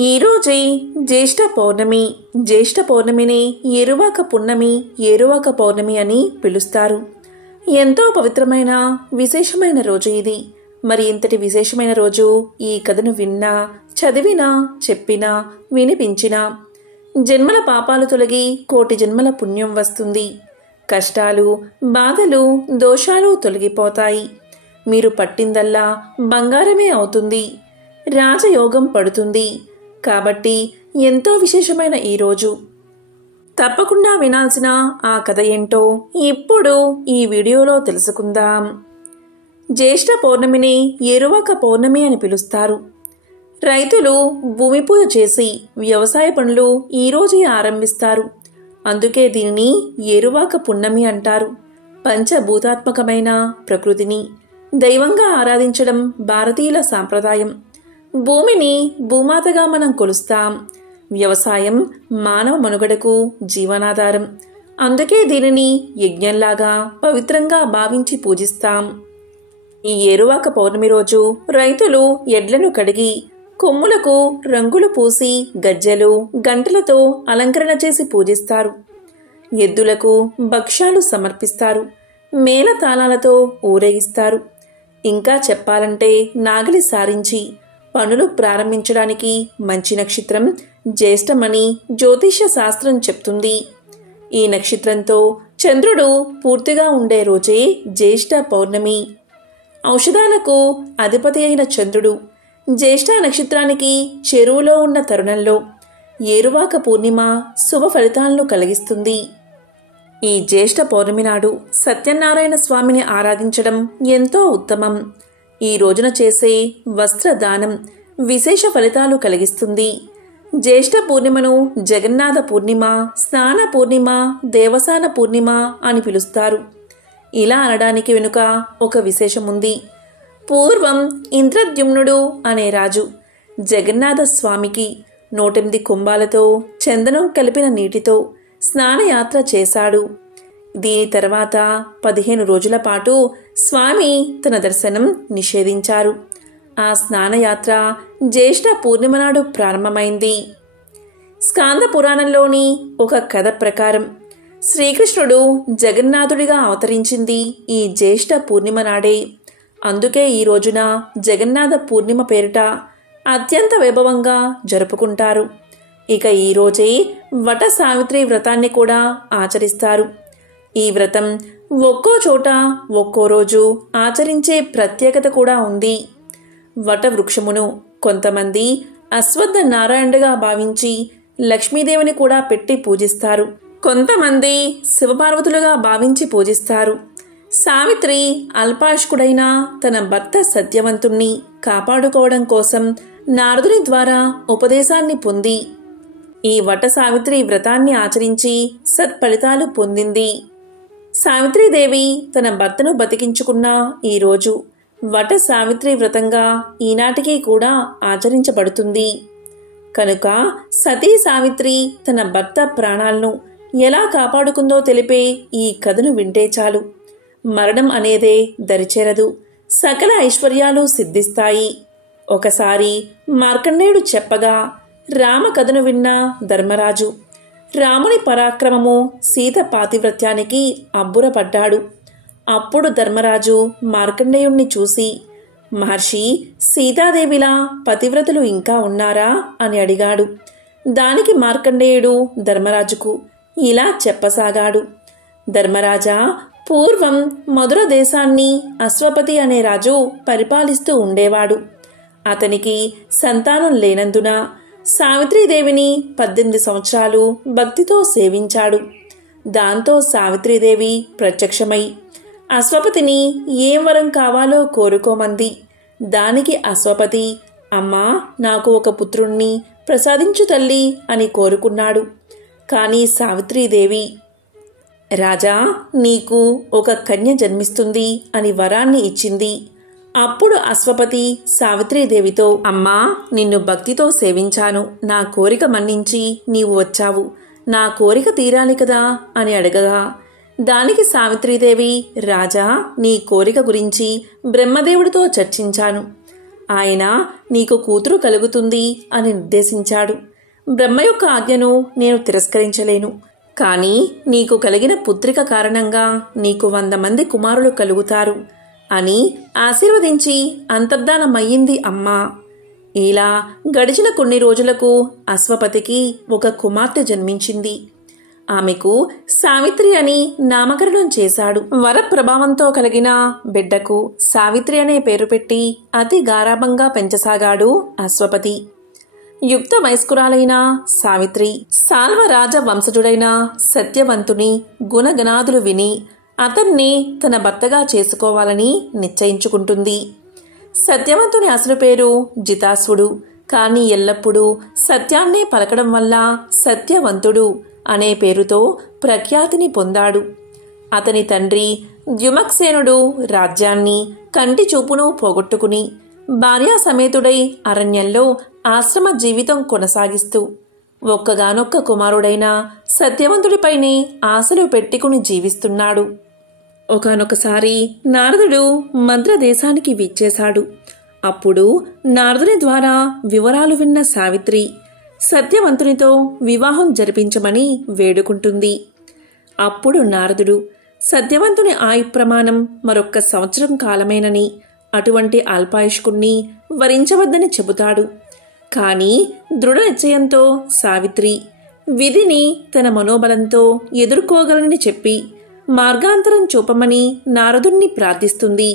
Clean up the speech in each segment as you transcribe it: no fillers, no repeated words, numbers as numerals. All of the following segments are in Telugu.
ఈరోజే జ్యేష్ఠ పౌర్ణమి. జ్యేష్ఠ పౌర్ణమిని ఏరువాక పున్నమి, ఏరువాక పౌర్ణమి అని పిలుస్తారు. ఎంతో పవిత్రమైన విశేషమైన రోజు ఇది. మరి ఇంతటి విశేషమైన రోజు ఈ కథను విన్నా, చదివినా, చెప్పినా, వినిపించినా జన్మల పాపాలు తొలగి కోటి జన్మల పుణ్యం వస్తుంది. కష్టాలు, బాధలు, దోషాలు తొలగిపోతాయి. మీరు పట్టిందల్లా బంగారమే అవుతుంది. రాజయోగం పడుతుంది. కాబట్టి ఎంతో విశేషమైన ఈరోజు తప్పకుండా వినాల్సిన ఆ కథ ఏంటో ఇప్పుడు ఈ వీడియోలో తెలుసుకుందాం. జ్యేష్ఠ పౌర్ణమిని ఏరువాక పౌర్ణమి అని పిలుస్తారు. రైతులు భూమి పూజ చేసి వ్యవసాయ పనులు ఈరోజే ఆరంభిస్తారు. అందుకే దీనిని ఏరువాక పున్నమి అంటారు. పంచభూతాత్మకమైన ప్రకృతిని దైవంగా ఆరాధించడం భారతీయుల సాంప్రదాయం. భూమిని భూమాతగా మనం కొలుస్తాం. వ్యవసాయం మానవ మనుగడకు జీవనాధారం. అందుకే దీనిని యజ్ఞంలాగా పవిత్రంగా భావించి పూజిస్తాం. ఈ ఏరువాక పౌర్ణమి రోజు రైతులు ఎడ్లను కడిగి కొమ్ములకు రంగులు పూసి గజ్జెలు, గంటలతో అలంకరణ చేసి పూజిస్తారు. ఎద్దులకు భక్ష్యాలు సమర్పిస్తారు. మేళతాళాలతో ఊరేగిస్తారు. ఇంకా చెప్పాలంటే నాగలి సారించి పనులు ప్రారంభించడానికి మంచి నక్షత్రం జ్యేష్ఠమని జ్యోతిష్య శాస్త్రం చెప్తుంది. ఈ నక్షత్రంతో చంద్రుడు పూర్తిగా ఉండే రోజే జ్యేష్ఠ పౌర్ణమి. ఔషధాలకు అధిపతి అయిన చంద్రుడు జ్యేష్ఠ నక్షత్రానికి చెరువులో ఉన్న తరుణంలో ఏరువాక పూర్ణిమ శుభ ఫలితాలను కలిగిస్తుంది. ఈ జ్యేష్ఠ పౌర్ణమి నాడు సత్యనారాయణ స్వామిని ఆరాధించడం ఎంతో ఉత్తమం. ఈ రోజున చేసే వస్త్రదానం విశేష ఫలితాలు కలిగిస్తుంది. జ్యేష్ఠ పూర్ణిమను జగన్నాథ పూర్ణిమ, స్నాన పూర్ణిమ, దేవసాన పూర్ణిమ అని పిలుస్తారు. ఇలా అనడానికి వెనుక ఒక విశేషముంది. పూర్వం ఇంద్రద్యుమ్నుడు అనే రాజు జగన్నాథ స్వామికి 108 కుంభాలతో చందనం కలిపిన నీటితో స్నానయాత్ర చేశాడు. దీని తర్వాత 15 రోజుల పాటు స్వామి తన దర్శనం నిషేధించారు. ఆ స్నానయాత్ర జ్యేష్ఠ పూర్ణిమ నాడు ప్రారంభమైంది. స్కాంద పురాణంలోని ఒక కథ ప్రకారం శ్రీకృష్ణుడు జగన్నాథుడిగా అవతరించింది ఈ జ్యేష్ఠ పూర్ణిమ నాడే. అందుకే ఈ రోజున జగన్నాథ పూర్ణిమ పేరిట అత్యంత వైభవంగా జరుపుకుంటారు. ఇక ఈ రోజే వట సావిత్రి వ్రతాన్ని కూడా ఆచరిస్తారు. ఈ వ్రతం ఒక్కో చోట ఒక్కో రోజు ఆచరించే ప్రత్యేకత కూడా ఉంది. వట వృక్షమును కొంతమంది అశ్వత్థ నారాయణుడిగా భావించి లక్ష్మీదేవిని కూడా పెట్టి పూజిస్తారు. కొంతమంది శివపార్వతులుగా భావించి పూజిస్తారు. సావిత్రి అల్పాయుష్కుడైన తన భర్త సత్యవంతుణ్ణి కాపాడుకోవడం కోసం నారదుని ద్వారా ఉపదేశాన్ని పొంది ఈ వట సావిత్రి వ్రతాన్ని ఆచరించి సత్ఫలితాలు పొందింది. సావిత్రీదేవి తన భర్తను బతికించుకున్న ఈ రోజు వట సావిత్రి వ్రతంగా ఈనాటికి కూడా ఆచరించబడుతుంది. కనుక సతీ సావిత్రి తన భర్త ప్రాణాలను ఎలా కాపాడుకుందో తెలిపే ఈ కథను వింటే చాలు. మరణం అనేదే దరిచేరదు. సకల ఐశ్వర్యాలు సిద్ధిస్తాయి. ఒకసారి మార్కండేయుడు చెప్పగా రామ కథను విన్న ధర్మరాజు రాముని పరాక్రమము, సీత పాతివ్రత్యానికి అబ్బురపడ్డాడు. అప్పుడు ధర్మరాజు మార్కండేయుణ్ణి చూసి, మహర్షి, సీతాదేవిలా పతివ్రతలు ఇంకా ఉన్నారా అని అడిగాడు. దానికి మార్కండేయుడు ధర్మరాజుకు ఇలా చెప్పసాగాడు. ధర్మరాజా, పూర్వం మధుర దేశాన్ని అశ్వపతి అనే రాజు పరిపాలిస్తూ ఉండేవాడు. అతనికి సంతానం లేనందున సావిత్రీదేవిని 18 సంవత్సరాలు భక్తితో సేవించాడు. దాంతో సావిత్రీదేవి ప్రత్యక్షమై అశ్వపతిని ఏం వరం కావాలో కోరుకోమంది. దానికి అశ్వపతి, అమ్మా, నాకు ఒక పుత్రుణ్ణి ప్రసాదించు తల్లి అని కోరుకున్నాడు. కానీ సావిత్రీదేవి, రాజా, నీకు ఒక కన్య జన్మిస్తుంది అని వరాన్ని ఇచ్చింది. అప్పుడు అశ్వపతి సావిత్రీదేవితో, అమ్మా, నిన్ను భక్తితో సేవించాను. నా కోరిక మన్నించి నీవు వచ్చావు. నా కోరిక తీరాలి కదా అని అడగగా దానికి సావిత్రీదేవి, రాజా, నీ కోరిక గురించి బ్రహ్మదేవుడితో చర్చించాను. ఆయన నీకు కూతురు కలుగుతుంది అని నిర్దేశించాడు. బ్రహ్మ యొక్క ఆజ్ఞను నేను తిరస్కరించలేను. కానీ నీకు కలిగిన పుత్రిక కారణంగా నీకు 100 మంది కుమారులు కలుగుతారు అని ఆశీర్వదించి అంతర్ధానమయ్యింది అమ్మ. ఇలా గడిచిన కొన్ని రోజులకు అశ్వపతికి ఒక కుమార్తె జన్మించింది. ఆమెకు సావిత్రి అని నామకరణం చేశాడు. వర ప్రభావంతో కలిగిన బిడ్డకు సావిత్రి అనే పేరు పెట్టి అతి గారాభంగా పెంచసాగాడు అశ్వపతి. యుక్త వయస్కురాలైన సావిత్రి సాల్వరాజ వంశజుడైన సత్యవంతుని గుణగణాదులు విని అతన్ని తన భర్తగా చేసుకోవాలని నిశ్చయించుకుంటుంది. సత్యవంతుని అసలు పేరు జితాసుడు. కానీ ఎల్లప్పుడూ సత్యాన్నే పలకడం వల్ల సత్యవంతుడు అనే పేరుతో ప్రఖ్యాతిని పొందాడు. అతని తండ్రి ద్యుమత్సేనుడు రాజ్యాన్ని కంటి చూపును పోగొట్టుకుని భార్యా సమేతుడై అరణ్యంలో ఆశ్రమ జీవితం కొనసాగిస్తూ ఒక్కగానొక్క కుమారుడైన సత్యవంతుడిపైనే ఆశలు పెట్టుకుని జీవిస్తున్నాడు. ఒకానొకసారి నారదుడు మద్ర దేశానికి విచ్చేశాడు. అప్పుడు నారదుని ద్వారా వివరాలు విన్న సావిత్రి సత్యవంతునితో వివాహం జరిపించమని వేడుకుంటుంది. అప్పుడు నారదుడు సత్యవంతుని ఆయుప్రమాణం మరొక్క 1 సంవత్సరం కాలమేనని, అటువంటి అల్పాయుష్కుణ్ణి వరించవద్దని చెబుతాడు. కానీ దృఢ నిశ్చయంతో సావిత్రి విధిని తన మనోబలంతో ఎదుర్కోగలనని చెప్పి మార్గాంతరం చూపమని నారదుణ్ణి ప్రార్థిస్తుంది.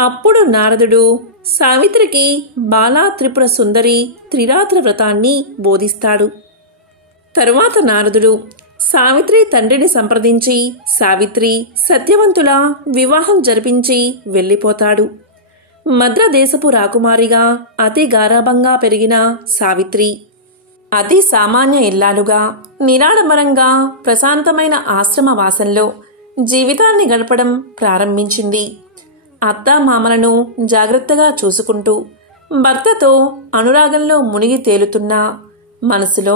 అప్పుడు నారదుడు సావిత్రికి బాలా త్రిపుర సుందరి త్రిరాత్ర వ్రతాన్ని బోధిస్తాడు. తరువాత నారదుడు సావిత్రి తండ్రిని సంప్రదించి సావిత్రి సత్యవంతుల వివాహం జరిపించి వెళ్ళిపోతాడు. మద్రదేశపు రాకుమారిగా అతి గారాభంగా పెరిగిన సావిత్రి అతి సామాన్య ఇల్లాలుగా నిరాడంబరంగా ప్రశాంతమైన ఆశ్రమవాసంలో జీవితాన్ని గడపడం ప్రారంభించింది. అత్తామామలను జాగ్రత్తగా చూసుకుంటూ భర్తతో అనురాగంలో మునిగి తేలుతున్నా మనసులో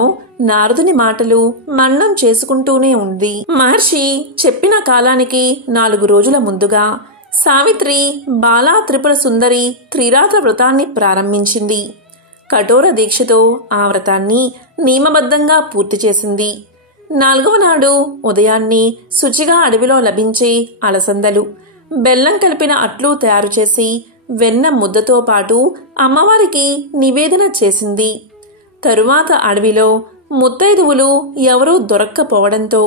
నారదుని మాటలు మన్నం చేసుకుంటూనే ఉంది. మహర్షి చెప్పిన కాలానికి 4 రోజుల ముందుగా సావిత్రి బాలా త్రిపుర సుందరి త్రిరాత్ర వ్రతాన్ని ప్రారంభించింది. కఠోర దీక్షతో ఆ వ్రతాన్ని నియమబద్ధంగా పూర్తి చేసింది. 4వ నాడు ఉదయాన్నే శుచిగా అడవిలో లభించే అలసందలు, బెల్లం కలిపిన అట్లు తయారు చేసి వెన్న ముద్దతో పాటు అమ్మవారికి నివేదన చేసింది. తరువాత అడవిలో ముత్తైదువులు ఎవరూ దొరక్కపోవడంతో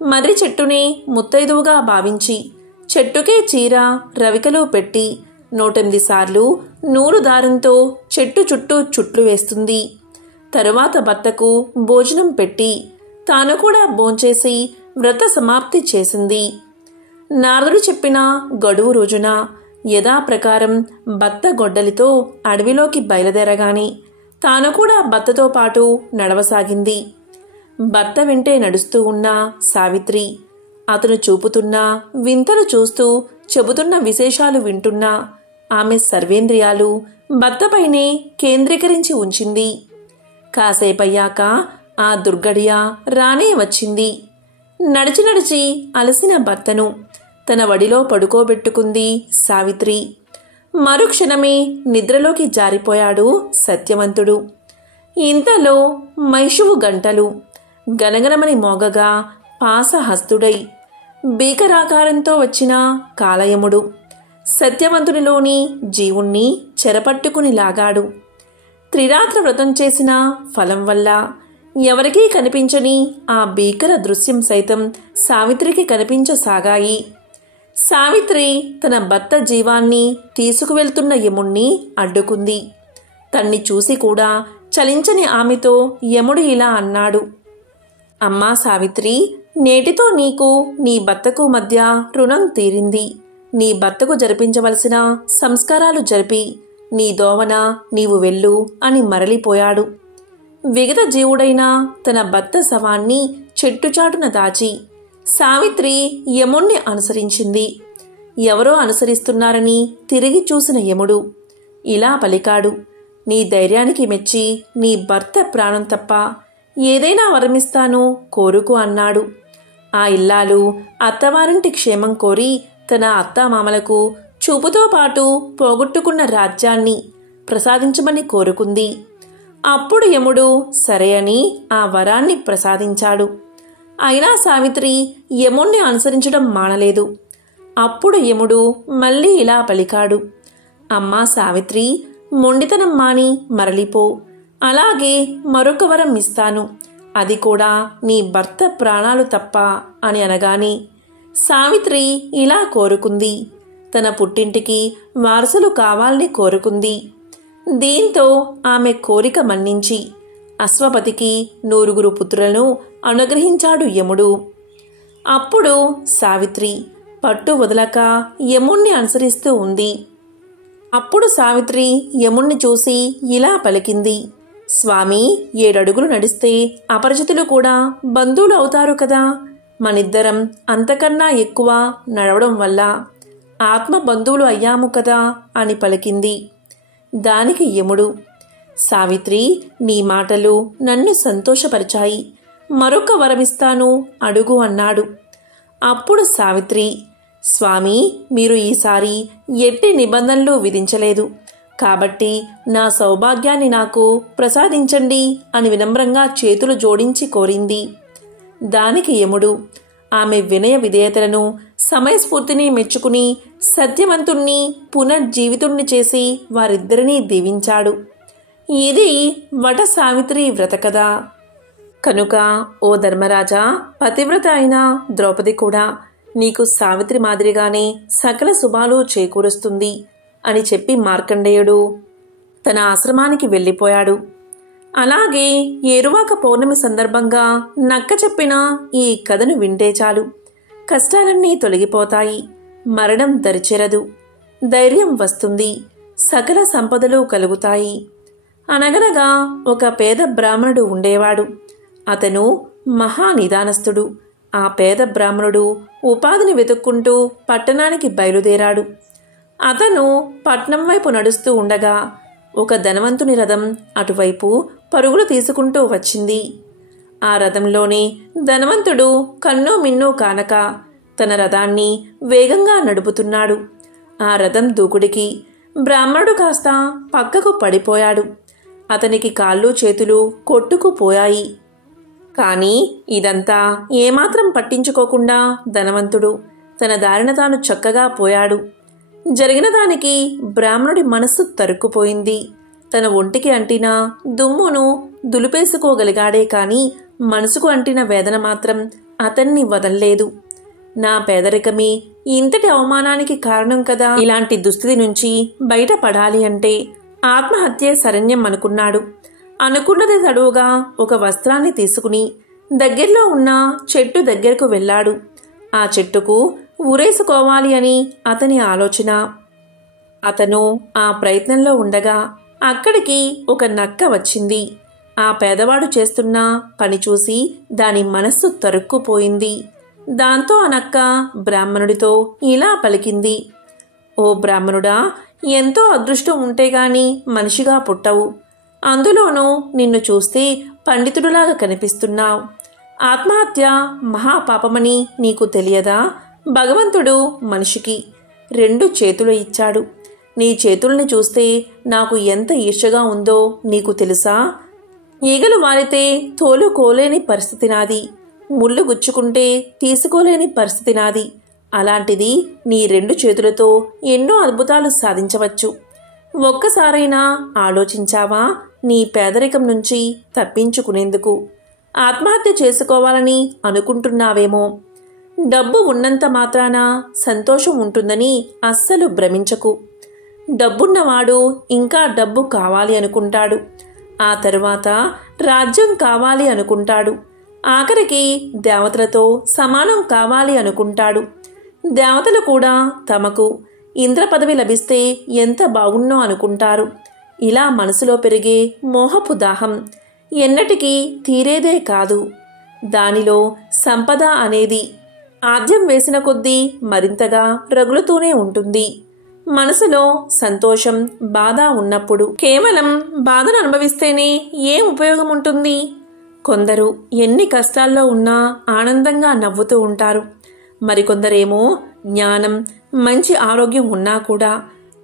మర్రి చెట్టునే ముత్తైదువుగా భావించి చెట్టుకే చీర రవికలో పెట్టి 108 సార్లు నూలు దారంతో చెట్టు చుట్టూ చుట్లు వేస్తుంది. తరువాత భర్తకు భోజనం పెట్టి తాను కూడా భోంచేసి వ్రత సమాప్తి చేసింది. నారదుడు చెప్పిన గడువు రోజున యథాప్రకారం భర్త గొడ్డలితో అడవిలోకి బయలుదేరగానే తాను కూడా భర్తతో పాటు నడవసాగింది. భర్త వెంటే నడుస్తూ ఉన్న సావిత్రి అతను చూపుతున్న వింతలు చూస్తూ చెబుతున్న విశేషాలు వింటున్నా ఆమె సర్వేంద్రియాలు భర్తపైనే కేంద్రీకరించి ఉంచింది. కాసేపయ్యాక ఆ దుర్గడియ రానే వచ్చింది. నడిచి నడిచి అలసిన భర్తను తన వడిలో పడుకోబెట్టుకుంది సావిత్రి. మరుక్షణమే నిద్రలోకి జారిపోయాడు సత్యవంతుడు. ఇంతలో మైషువు గంటలు గనగనమని మోగగా పాసహస్తుడై భీకరాకారంతో వచ్చిన కాలయముడు సత్యవంతునిలోని జీవుణ్ణి చెరపట్టుకుని లాగాడు. త్రిరాత్ర వ్రతం చేసిన ఫలం వల్ల ఎవరికీ కనిపించని ఆ భీకర దృశ్యం సైతం సావిత్రికి కనిపించసాగాయి. సావిత్రి తన భర్త జీవాన్ని తీసుకువెళ్తున్న యముణ్ణి అడ్డుకుంది. తన్ని చూసి కూడా చలించని ఆమెతో యముడు ఇలా అన్నాడు: అమ్మా సావిత్రి, నేటితో నీకు నీ భర్తకు మధ్య రుణం తీరింది. నీ భర్తకు జరిపించవలసిన సంస్కారాలు జరిపి నీ దోవన నీవు వెళ్ళు అని మరలిపోయాడు. విగత జీవుడైన తన భర్త శవాన్ని చెట్టుచాటున దాచి సావిత్రి యముణ్ణి అనుసరించింది. ఎవరో అనుసరిస్తున్నారని తిరిగి చూసిన యముడు ఇలా పలికాడు: నీ ధైర్యానికి మెచ్చి నీ భర్త ప్రాణం తప్ప ఏదైనా వరమిస్తాను కోరుకు అన్నాడు. ఆ ఇల్లాలు అత్తవారింటి క్షేమం కోరి తన అత్తామామలకు చూపుతో పాటు పోగొట్టుకున్న రాజ్యాన్ని ప్రసాదించమని కోరుకుంది. అప్పుడు యముడు సరే అని ఆ వరాన్ని ప్రసాదించాడు. అయినా సావిత్రి యముణ్ణి అనుసరించడం మానలేదు. అప్పుడు యముడు మళ్ళీ ఇలా పలికాడు, అమ్మా సావిత్రి, మొండితనం మాని మరలిపో. అలాగే మరొక వరం ఇస్తాను, అది కూడా నీ భర్త ప్రాణాలు తప్ప అని అనగానే సావిత్రి ఇలా కోరుకుంది. తన పుట్టింటికి వారసులు కావాలని కోరుకుంది. దీంతో ఆమె కోరిక మన్నించి అశ్వపతికి 9 పుత్రులను అనుగ్రహించాడు యముడు. అప్పుడు సావిత్రి పట్టు వదలక యముణ్ణి అనుసరిస్తూ ఉంది. అప్పుడు సావిత్రి యముణ్ణి చూసి ఇలా పలికింది, స్వామి, 7 అడుగులు నడిస్తే అపరిచితులు కూడా బంధువులు అవుతారు కదా. మనిద్దరం అంతకన్నా ఎక్కువ నడవడం వల్ల ఆత్మ బంధువులు అయ్యాము కదా అని పలికింది. దానికి యముడు, సావిత్రి, నీ మాటలు నన్ను సంతోషపరిచాయి. మరొక వరమిస్తాను, అడుగు అన్నాడు. అప్పుడు సావిత్రి, స్వామి, మీరు ఈసారి ఎట్టి నిబంధనలు విధించలేదు కాబట్టి నా సౌభాగ్యాన్ని నాకు ప్రసాదించండి అని వినమ్రంగా చేతులు జోడించి కోరింది. దానికి యముడు ఆమె వినయ విధేయతలను సమయస్ఫూర్తిని మెచ్చుకుని సత్యవంతుణ్ణి పునర్జీవితుణ్ణి చేసి వారిద్దరినీ దీవించాడు. ఇది వట సావిత్రి వ్రత కథ. కనుక ఓ ధర్మరాజా, పతివ్రత అయిన ద్రౌపది కూడా నీకు సావిత్రి మాదిరిగానే సకల శుభాలు చేకూరుస్తుంది అని చెప్పి మార్కండేయుడు తన ఆశ్రమానికి వెళ్ళిపోయాడు. అలాగే ఏరువాక పౌర్ణమి సందర్భంగా నక్క చెప్పిన ఈ కథను వింటే చాలు, కష్టాలన్నీ తొలగిపోతాయి, మరణం దరిచేరదు, ధైర్యం వస్తుంది, సకల సంపదలు కలుగుతాయి. అనగనగా ఒక పేద బ్రాహ్మణుడు ఉండేవాడు. అతను మహానిదానస్తుడు. ఆ పేద బ్రాహ్మణుడు ఉపాధిని వెతుక్కుంటూ పట్టణానికి బయలుదేరాడు. అతను పట్నం వైపు నడుస్తూ ఉండగా ఒక ధనవంతుని రథం అటువైపు పరుగులు తీసుకుంటూ వచ్చింది. ఆ రథంలోనే ధనవంతుడు కన్నో మిన్నో కానక తన రథాన్ని వేగంగా నడుపుతున్నాడు. ఆ రథం దూకుడికి బ్రాహ్మణుడు కాస్త పక్కకు పడిపోయాడు. అతనికి కాళ్ళు చేతులు కొట్టుకుపోయాయి. కానీ ఇదంతా ఏమాత్రం పట్టించుకోకుండా ధనవంతుడు తన దారిన తాను చక్కగా పోయాడు. జరిగిన దానికి బ్రాహ్మణుడి మనస్సు తరుక్కుపోయింది. తన ఒంటికి అంటిన దుమ్మును దులిపేసుకోగలిగాడే కాని మనసుకు అంటిన వేదన మాత్రం అతన్ని వదల్లేదు. నా పేదరికమే ఇంతటి అవమానానికి కారణం కదా. ఇలాంటి దుస్థితి నుంచి బయటపడాలి అంటే ఆత్మహత్యే శరణ్యం అనుకున్నాడు. అనుకున్నది తడువుగా ఒక వస్త్రాన్ని తీసుకుని దగ్గరలో ఉన్న చెట్టు దగ్గరకు వెళ్ళాడు. ఆ చెట్టుకు ఊరేసుకోవాలి అని అతని ఆలోచన. అతను ఆ ప్రయత్నంలో ఉండగా అక్కడికి ఒక నక్క వచ్చింది. ఆ పేదవాడు చేస్తున్న పని చూసి దాని మనస్సు తరుక్కుపోయింది. దాంతో ఆ నక్క బ్రాహ్మణుడితో ఇలా పలికింది, ఓ బ్రాహ్మణుడా, ఎంతో అదృష్టం ఉంటేగాని మనిషిగా పుట్టవు. అందులోనూ నిన్ను చూస్తే పండితుడిలాగా కనిపిస్తున్నావు. ఆత్మహత్య మహాపాపమని నీకు తెలియదా? భగవంతుడు మనిషికి 2 చేతులు ఇచ్చాడు. నీ చేతుల్ని చూస్తే నాకు ఎంత ఈర్ష్యగా ఉందో నీకు తెలుసా? ఈగలు వారితే తోలుకోలేని పరిస్థితి నాది, ముళ్ళు గుచ్చుకుంటే తీసుకోలేని పరిస్థితి నాది. అలాంటిది నీ 2 చేతులతో ఎన్నో అద్భుతాలు సాధించవచ్చు. ఒక్కసారైనా ఆలోచించావా నీ పేదరికం నుంచి తప్పించుకునేందుకు? ఆత్మహత్య చేసుకోవాలని అనుకుంటున్నావేమో. డబ్బు ఉన్నంత మాత్రాన సంతోషం ఉంటుందని అస్సలు భ్రమించకు. డబ్బున్నవాడు ఇంకా డబ్బు కావాలి అనుకుంటాడు. ఆ తరువాత రాజ్యం కావాలి అనుకుంటాడు. ఆఖరికి దేవతలతో సమానం కావాలి అనుకుంటాడు. దేవతలు కూడా తమకు ఇంద్ర పదవి లభిస్తే ఎంత బాగున్నో అనుకుంటారు. ఇలా మనసులో పెరిగే మోహపు దాహం ఎన్నటికీ తీరేదే కాదు. దానిలో సంపద అనేది ఆద్యం వేసిన కొద్దీ మరింతగా రగులుతూనే ఉంటుంది. మనసులో సంతోషం, బాధ ఉన్నప్పుడు కేవలం బాధను అనుభవిస్తేనే ఏం ఉపయోగం ఉంటుంది? కొందరు ఎన్ని కష్టాల్లో ఉన్నా ఆనందంగా నవ్వుతూ ఉంటారు. మరికొందరేమో జ్ఞానం, మంచి ఆరోగ్యం ఉన్నా కూడా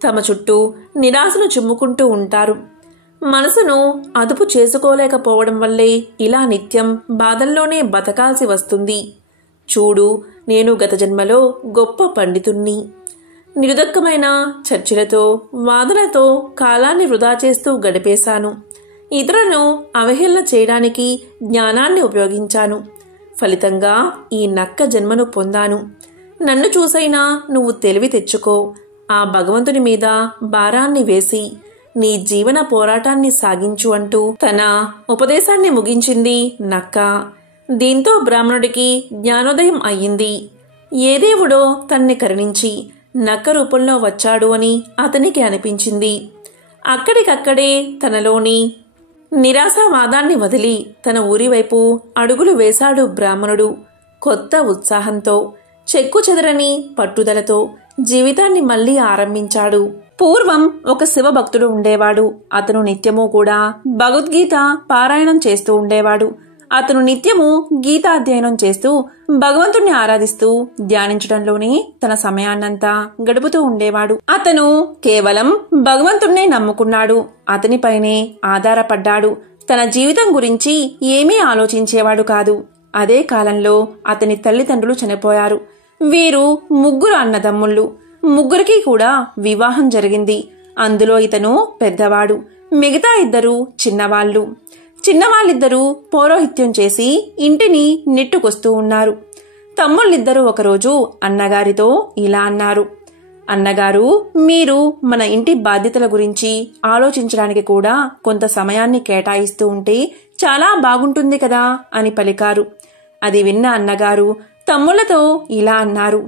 తమ చుట్టూ నిరాశను చిమ్ముకుంటూ ఉంటారు. మనసును అదుపు చేసుకోలేకపోవడం వల్లే ఇలా నిత్యం బాధల్లోనే బతకాల్సి వస్తుంది. చూడు, నేను గత జన్మలో గొప్ప పండితుణ్ణి. నిరుదక్కమైన చర్చలతో వాదనతో కాలాన్ని వృధా చేస్తూ గడిపేశాను. ఇతరులను అవహేళన చేయడానికి జ్ఞానాన్ని ఉపయోగించాను. ఫలితంగా ఈ నక్క జన్మను పొందాను. నన్ను చూసైనా నువ్వు తెలివి తెచ్చుకో. ఆ భగవంతుని మీద భారాన్ని వేసి నీ జీవన పోరాటాన్ని సాగించు అంటూ తన ఉపదేశాన్ని ముగించింది నక్క. దీంతో బ్రాహ్మణుడికి జ్ఞానోదయం అయ్యింది. ఏ దేవుడో తన్ని కరుణించి నక్క రూపంలో వచ్చాడు అని అతనికి అనిపించింది. అక్కడికక్కడే తనలోని నిరాశావాదాన్ని వదిలి తన ఊరి వైపు అడుగులు వేశాడు బ్రాహ్మణుడు. కొత్త ఉత్సాహంతో, చెక్కు చెదరని పట్టుదలతో జీవితాన్ని మళ్లీ ఆరంభించాడు. పూర్వం ఒక శివభక్తుడు ఉండేవాడు. అతను నిత్యము కూడా భగవద్గీత పారాయణం చేస్తూ ఉండేవాడు. అతను నిత్యము గీతాధ్యయనం చేస్తూ భగవంతుణ్ణి ఆరాధిస్తూ ధ్యానించడంలోనే తన సమయాన్నంతా గడుపుతూ ఉండేవాడు. అతను కేవలం భగవంతుణ్ణే నమ్ముకున్నాడు. అతనిపైనే ఆధారపడ్డాడు. తన జీవితం గురించి ఏమీ ఆలోచించేవాడు కాదు. అదే కాలంలో అతని తల్లిదండ్రులు చనిపోయారు. వీరు 3 అన్నదమ్ముళ్ళు. 3కి కూడా వివాహం జరిగింది. అందులో ఇతను పెద్దవాడు. మిగతా 2 చిన్నవాళ్లు. చిన్నవాళ్ళిద్దరూ పౌరోహిత్యం చేసి ఇంటిని నెట్టుకొస్తూ ఉన్నారు. తమ్ముళ్ళిద్దరూ ఒకరోజు అన్నగారితో ఇలా అన్నారు. అన్నగారు, మీరు మన ఇంటి బాధ్యతల గురించి ఆలోచించడానికి కూడా కొంత సమయాన్ని కేటాయిస్తూ ఉంటే చాలా బాగుంటుంది కదా అని పలికారు. అది విన్న అన్నగారు తమ్ముళ్లతో ఇలా అన్నారు.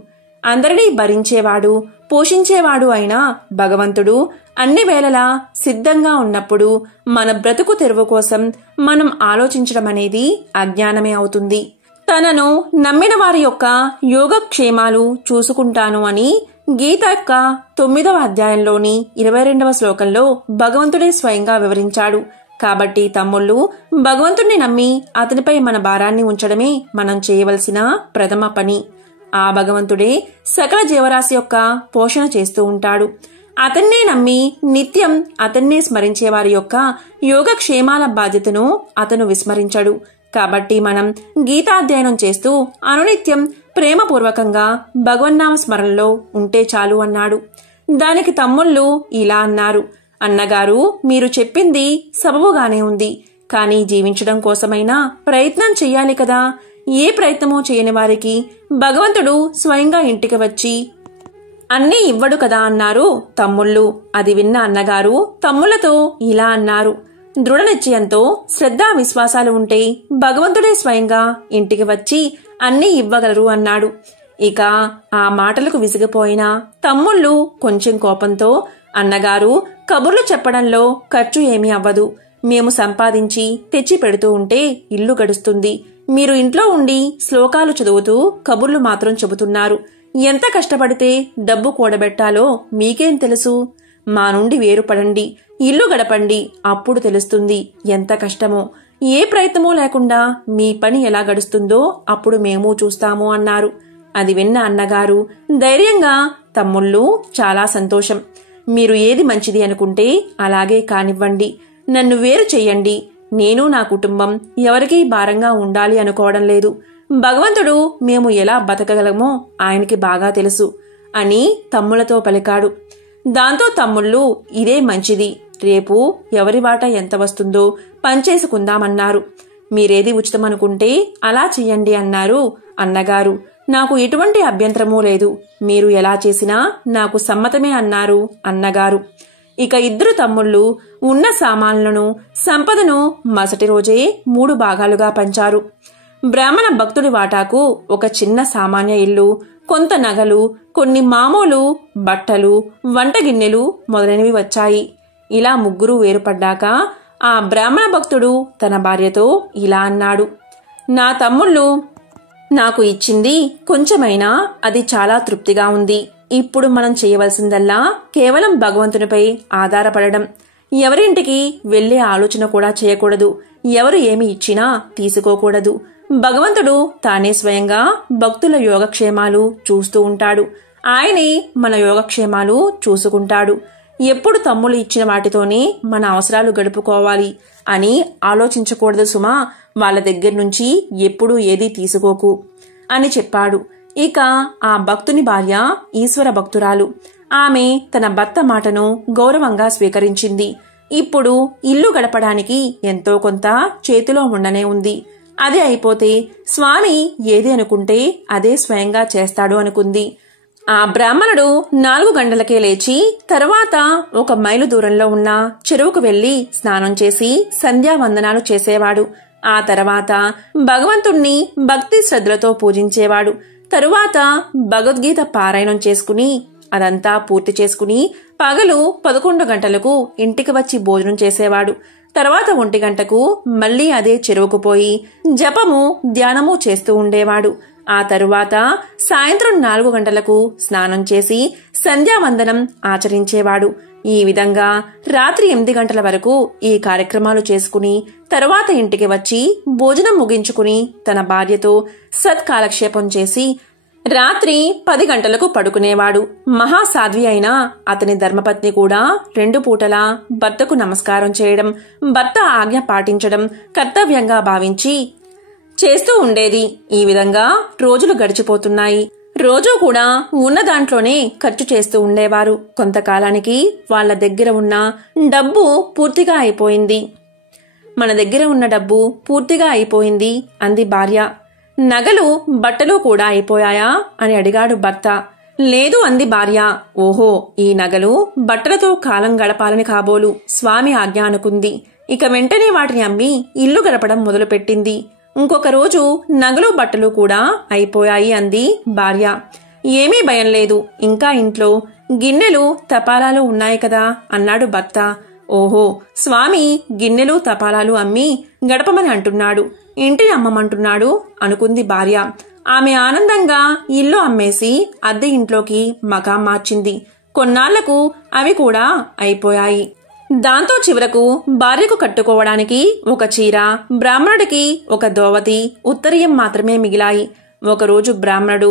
అందరినీ భరించేవాడు, పోషించేవాడు అయిన భగవంతుడు అన్ని వేళలా సిద్ధంగా ఉన్నప్పుడు మన బ్రతుకు తెరువు కోసం మనం ఆలోచించడం అనేది అజ్ఞానమే అవుతుంది. తనను నమ్మిన వారి యొక్క యోగక్షేమాలు చూసుకుంటాను అని గీత యొక్క 9వ అధ్యాయంలోని 22వ శ్లోకంలో భగవంతుడే స్వయంగా వివరించాడు. కాబట్టి తమ్ముళ్ళు, భగవంతుణ్ణి నమ్మి అతనిపై మన భారాన్ని ఉంచడమే మనం చేయవలసిన ప్రథమ పని. ఆ భగవంతుడే సకల జీవరాశి యొక్క పోషణ చేస్తూ ఉంటాడు. అతన్నే నమ్మి నిత్యం అతన్నే స్మరించే వారి యొక్క యోగక్షేమాల బాధ్యతను అతను విస్మరించడు. కాబట్టి మనం గీతాధ్యయనం చేస్తూ అనునిత్యం ప్రేమపూర్వకంగా భగవన్నామ స్మరణలో ఉంటే చాలు అన్నాడు. దానికి తమ్ముళ్ళు ఇలా అన్నారు. అన్నగారు, మీరు చెప్పింది సబబుగానే ఉంది. కానీ జీవించడం కోసమైనా ప్రయత్నం చెయ్యాలి కదా. ఏ ప్రయత్నమూ చేయని వారికి భగవంతుడు స్వయంగా ఇంటికి వచ్చి అన్నీ ఇవ్వడు కదా అన్నారు తమ్ముళ్ళు. అది విన్న అన్నగారు తమ్ముళ్లతో ఇలా అన్నారు. దృఢ నిశ్చయంతో శ్రద్ధా విశ్వాసాలు ఉంటే భగవంతుడే స్వయంగా ఇంటికి వచ్చి అన్నీ ఇవ్వగలరు అన్నాడు. ఇక ఆ మాటలకు విసిగిపోయిన తమ్ముళ్ళు కొంచెం కోపంతో, అన్నగారు, కబుర్లు చెప్పడంలో ఖర్చు ఏమీ అవ్వదు. మేము సంపాదించి తెచ్చి పెడుతూ ఉంటే ఇల్లు గడుస్తుంది. మీరు ఇంట్లో ఉండి శ్లోకాలు చదువుతూ కబుర్లు మాత్రం చెబుతున్నారు. ఎంత కష్టపడితే డబ్బు కూడబెట్టాలో మీకేం తెలుసు? మా నుండి వేరుపడండి, ఇల్లు గడపండి, అప్పుడు తెలుస్తుంది ఎంత కష్టమో. ఏ ప్రయత్నమూ లేకుండా మీ పని ఎలా గడుస్తుందో అప్పుడు మేము చూస్తాము అన్నారు. అది విన్న అన్నగారు ధైర్యంగా, తమ్ముళ్ళు, చాలా సంతోషం. మీరు ఏది మంచిది అనుకుంటే అలాగే కానివ్వండి. నన్ను వేరు చెయ్యండి. నేను నా కుటుంబం ఎవరికీ భారంగా ఉండాలి అనుకోవడం లేదు. భగవంతుడు మేము ఎలా బతకగలమో ఆయనకి బాగా తెలుసు అని తమ్ముళ్లతో పలికాడు. దాంతో తమ్ముళ్ళు, ఇదే మంచిది. రేపు ఎవరి వాటా ఎంత వస్తుందో పంచేసుకుందామన్నారు. మీరేది ఉచితమనుకుంటే అలా చెయ్యండి అన్నారు అన్నగారు. నాకు ఎటువంటి అభ్యంతరమూ లేదు. మీరు ఎలా చేసినా నాకు సమ్మతమే అన్నారు అన్నగారు. ఇక 2 తమ్ముళ్ళు ఉన్న సామాన్లను, సంపదను మరుసటి రోజే 3 భాగాలుగా పంచారు. బ్రాహ్మణ భక్తుడి వాటాకు ఒక చిన్న సామాన్య ఇల్లు, కొంత నగలు, కొన్ని మామూలు బట్టలు, వంటగిన్నెలు మొదలైనవి వచ్చాయి. ఇలా 3 వేరుపడ్డాక ఆ బ్రాహ్మణ భక్తుడు తన భార్యతో ఇలా అన్నాడు. నా తమ్ముళ్ళు నాకు ఇచ్చింది కొంచెమైనా అది చాలా తృప్తిగా ఉంది. ఇప్పుడు మనం చేయవలసిందల్లా కేవలం భగవంతునిపై ఆధారపడడం. ఎవరింటికి వెళ్లే ఆలోచన కూడా చేయకూడదు. ఎవరు ఏమి ఇచ్చినా తీసుకోకూడదు. భగవంతుడు తానే స్వయంగా భక్తుల యోగక్షేమాలు చూస్తూ ఉంటాడు. ఆయనే మన యోగక్షేమాలు చూసుకుంటాడు. ఎప్పుడు తమ్ముళ్ళు ఇచ్చిన వాటితోనే మన అవసరాలు గడుపుకోవాలి అని ఆలోచించకూడదు సుమా. వాళ్ళ దగ్గర నుంచి ఎప్పుడూ ఏదీ తీసుకోకు అని చెప్పాడు. ఇక ఆ భక్తుని భార్య ఈశ్వర భక్తురాలు. ఆమె తన భర్త మాటను గౌరవంగా స్వీకరించింది. ఇప్పుడు ఇల్లు గడపడానికి ఎంతో కొంత చేతిలో ఉండనే ఉంది. అది అయిపోతే స్వామి ఏది అనుకుంటే అదే స్వయంగా చేస్తాడు అనుకుంది. ఆ బ్రాహ్మణుడు 4 గంటలకే లేచి తర్వాత 1 మైలు దూరంలో ఉన్న చెరువుకు వెళ్లి స్నానం చేసి సంధ్యావందనాలు చేసేవాడు. ఆ తర్వాత భగవంతుణ్ణి భక్తి శ్రద్ధలతో పూజించేవాడు. తరువాత భగవద్గీత పారాయణం చేసుకుని అదంతా పూర్తి చేసుకుని పగలు 11 గంటలకు ఇంటికి వచ్చి భోజనం చేసేవాడు. తర్వాత 1 గంటకు మళ్లీ అదే చెరువుకు పోయి జపము ధ్యానము చేస్తూ ఉండేవాడు. ఆ తరువాత సాయంత్రం 4 గంటలకు స్నానం చేసి సంధ్యావందనం ఆచరించేవాడు. ఈ విధంగా రాత్రి 8 గంటల వరకు ఈ కార్యక్రమాలు చేసుకుని తరువాత ఇంటికి వచ్చి భోజనం ముగించుకుని తన భార్యతో సత్కాలక్షేపం చేసి రాత్రి 10 గంటలకు పడుకునేవాడు. మహాసాధ్వి అయిన అతని ధర్మపత్ని కూడా 2 పూటలా భర్తకు నమస్కారం చేయడం, భర్త ఆజ్ఞ పాటించడం కర్తవ్యంగా భావించి చేస్తూ ఉండేది. ఈ విధంగా రోజులు గడిచిపోతున్నాయి. రోజూ కూడా ఉన్న దాంట్లోనే ఖర్చు చేస్తూ ఉండేవారు. కొంతకాలానికి వాళ్ల దగ్గర ఉన్న డబ్బు పూర్తిగా అయిపోయింది. మన దగ్గర ఉన్న డబ్బు పూర్తిగా అయిపోయింది అంది భార్య. నగలు బట్టలు కూడా అయిపోయాయా అని అడిగాడు భర్త. లేదు అంది భార్య. ఓహో, ఈ నగలు బట్టలతో కాలం గడపాలని కాబోలు స్వామి ఆజ్ఞ అనుకుంది. ఇక వెంటనే వాటిని అమ్మి ఇల్లు గడపడం మొదలుపెట్టింది. ఇంకొక రోజు నగలు బట్టలు కూడా అయిపోయాయి అంది భార్య. ఏమీ భయం లేదు, ఇంకా ఇంట్లో గిన్నెలు తపాలాలు ఉన్నాయి కదా అన్నాడు భర్త. ఓహో, స్వామి గిన్నెలు తపాలాలు అమ్మి గడపమని అంటున్నాడు, ఇంటిని అమ్మమంటున్నాడు అనుకుంది భార్య. ఆమె ఆనందంగా ఇల్లు అమ్మేసి అద్దె ఇంట్లోకి మకాం మార్చింది. కొన్నాళ్లకు అవి కూడా అయిపోయాయి. దాంతో చివరకు భార్యకు కట్టుకోవడానికి 1 చీర, బ్రాహ్మణుడికి 1 దోవతి, ఉత్తరీయం మాత్రమే మిగిలాయి. ఒకరోజు బ్రాహ్మణుడు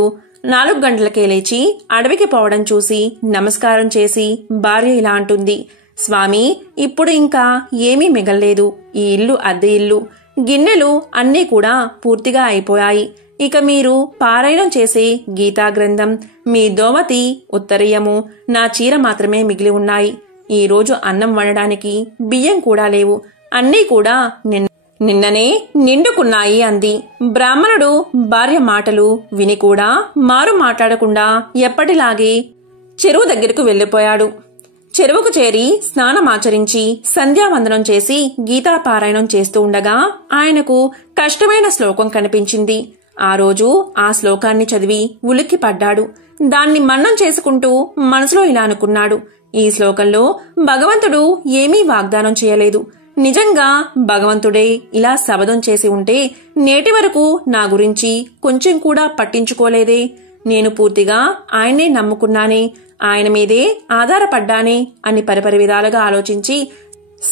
4 గంటలకే లేచి అడవికి పోవడం చూసి నమస్కారం చేసి భార్య ఇలా అంటుంది. స్వామి, ఇప్పుడు ఇంకా ఏమీ మిగల్లేదు. ఈ ఇల్లు అద్దె ఇల్లు, గిన్నెలు అన్నీ కూడా పూర్తిగా అయిపోయాయి. ఇక మీరు పారాయణం చేసే గీతా గ్రంథం, మీ దోవతి, ఉత్తరీయము, నా చీర మాత్రమే మిగిలి ఉన్నాయి. ఈ రోజు అన్నం వండడానికి బియ్యం కూడా లేవు. అన్నీ కూడా నిన్ననే నిండుకున్నాయి అంది. బ్రాహ్మణుడు భార్య మాటలు విని కూడా మారు మాట్లాడకుండా ఎప్పటిలాగే చెరువు దగ్గరకు వెళ్లిపోయాడు. చెరువుకు చేరి స్నానమాచరించి సంధ్యావందనం చేసి గీతాపారాయణం చేస్తూ ఉండగా ఆయనకు కష్టమైన శ్లోకం కనిపించింది. ఆ రోజు ఆ శ్లోకాన్ని చదివి ఉలిక్కి పడ్డాడు. దాన్ని మన్నం చేసుకుంటూ మనసులో ఇలా అనుకున్నాడు. ఈ శ్లోకంలో భగవంతుడు ఏమీ వాగ్దానం చేయలేదు. నిజంగా భగవంతుడే ఇలా శబదం చేసి ఉంటే నేటి వరకు నా గురించి కొంచెం కూడా పట్టించుకోలేదే. నేను పూర్తిగా ఆయన్నే నమ్ముకున్నానే, ఆయన మీదే ఆధారపడ్డానే అని పరిపరి విధాలుగా ఆలోచించి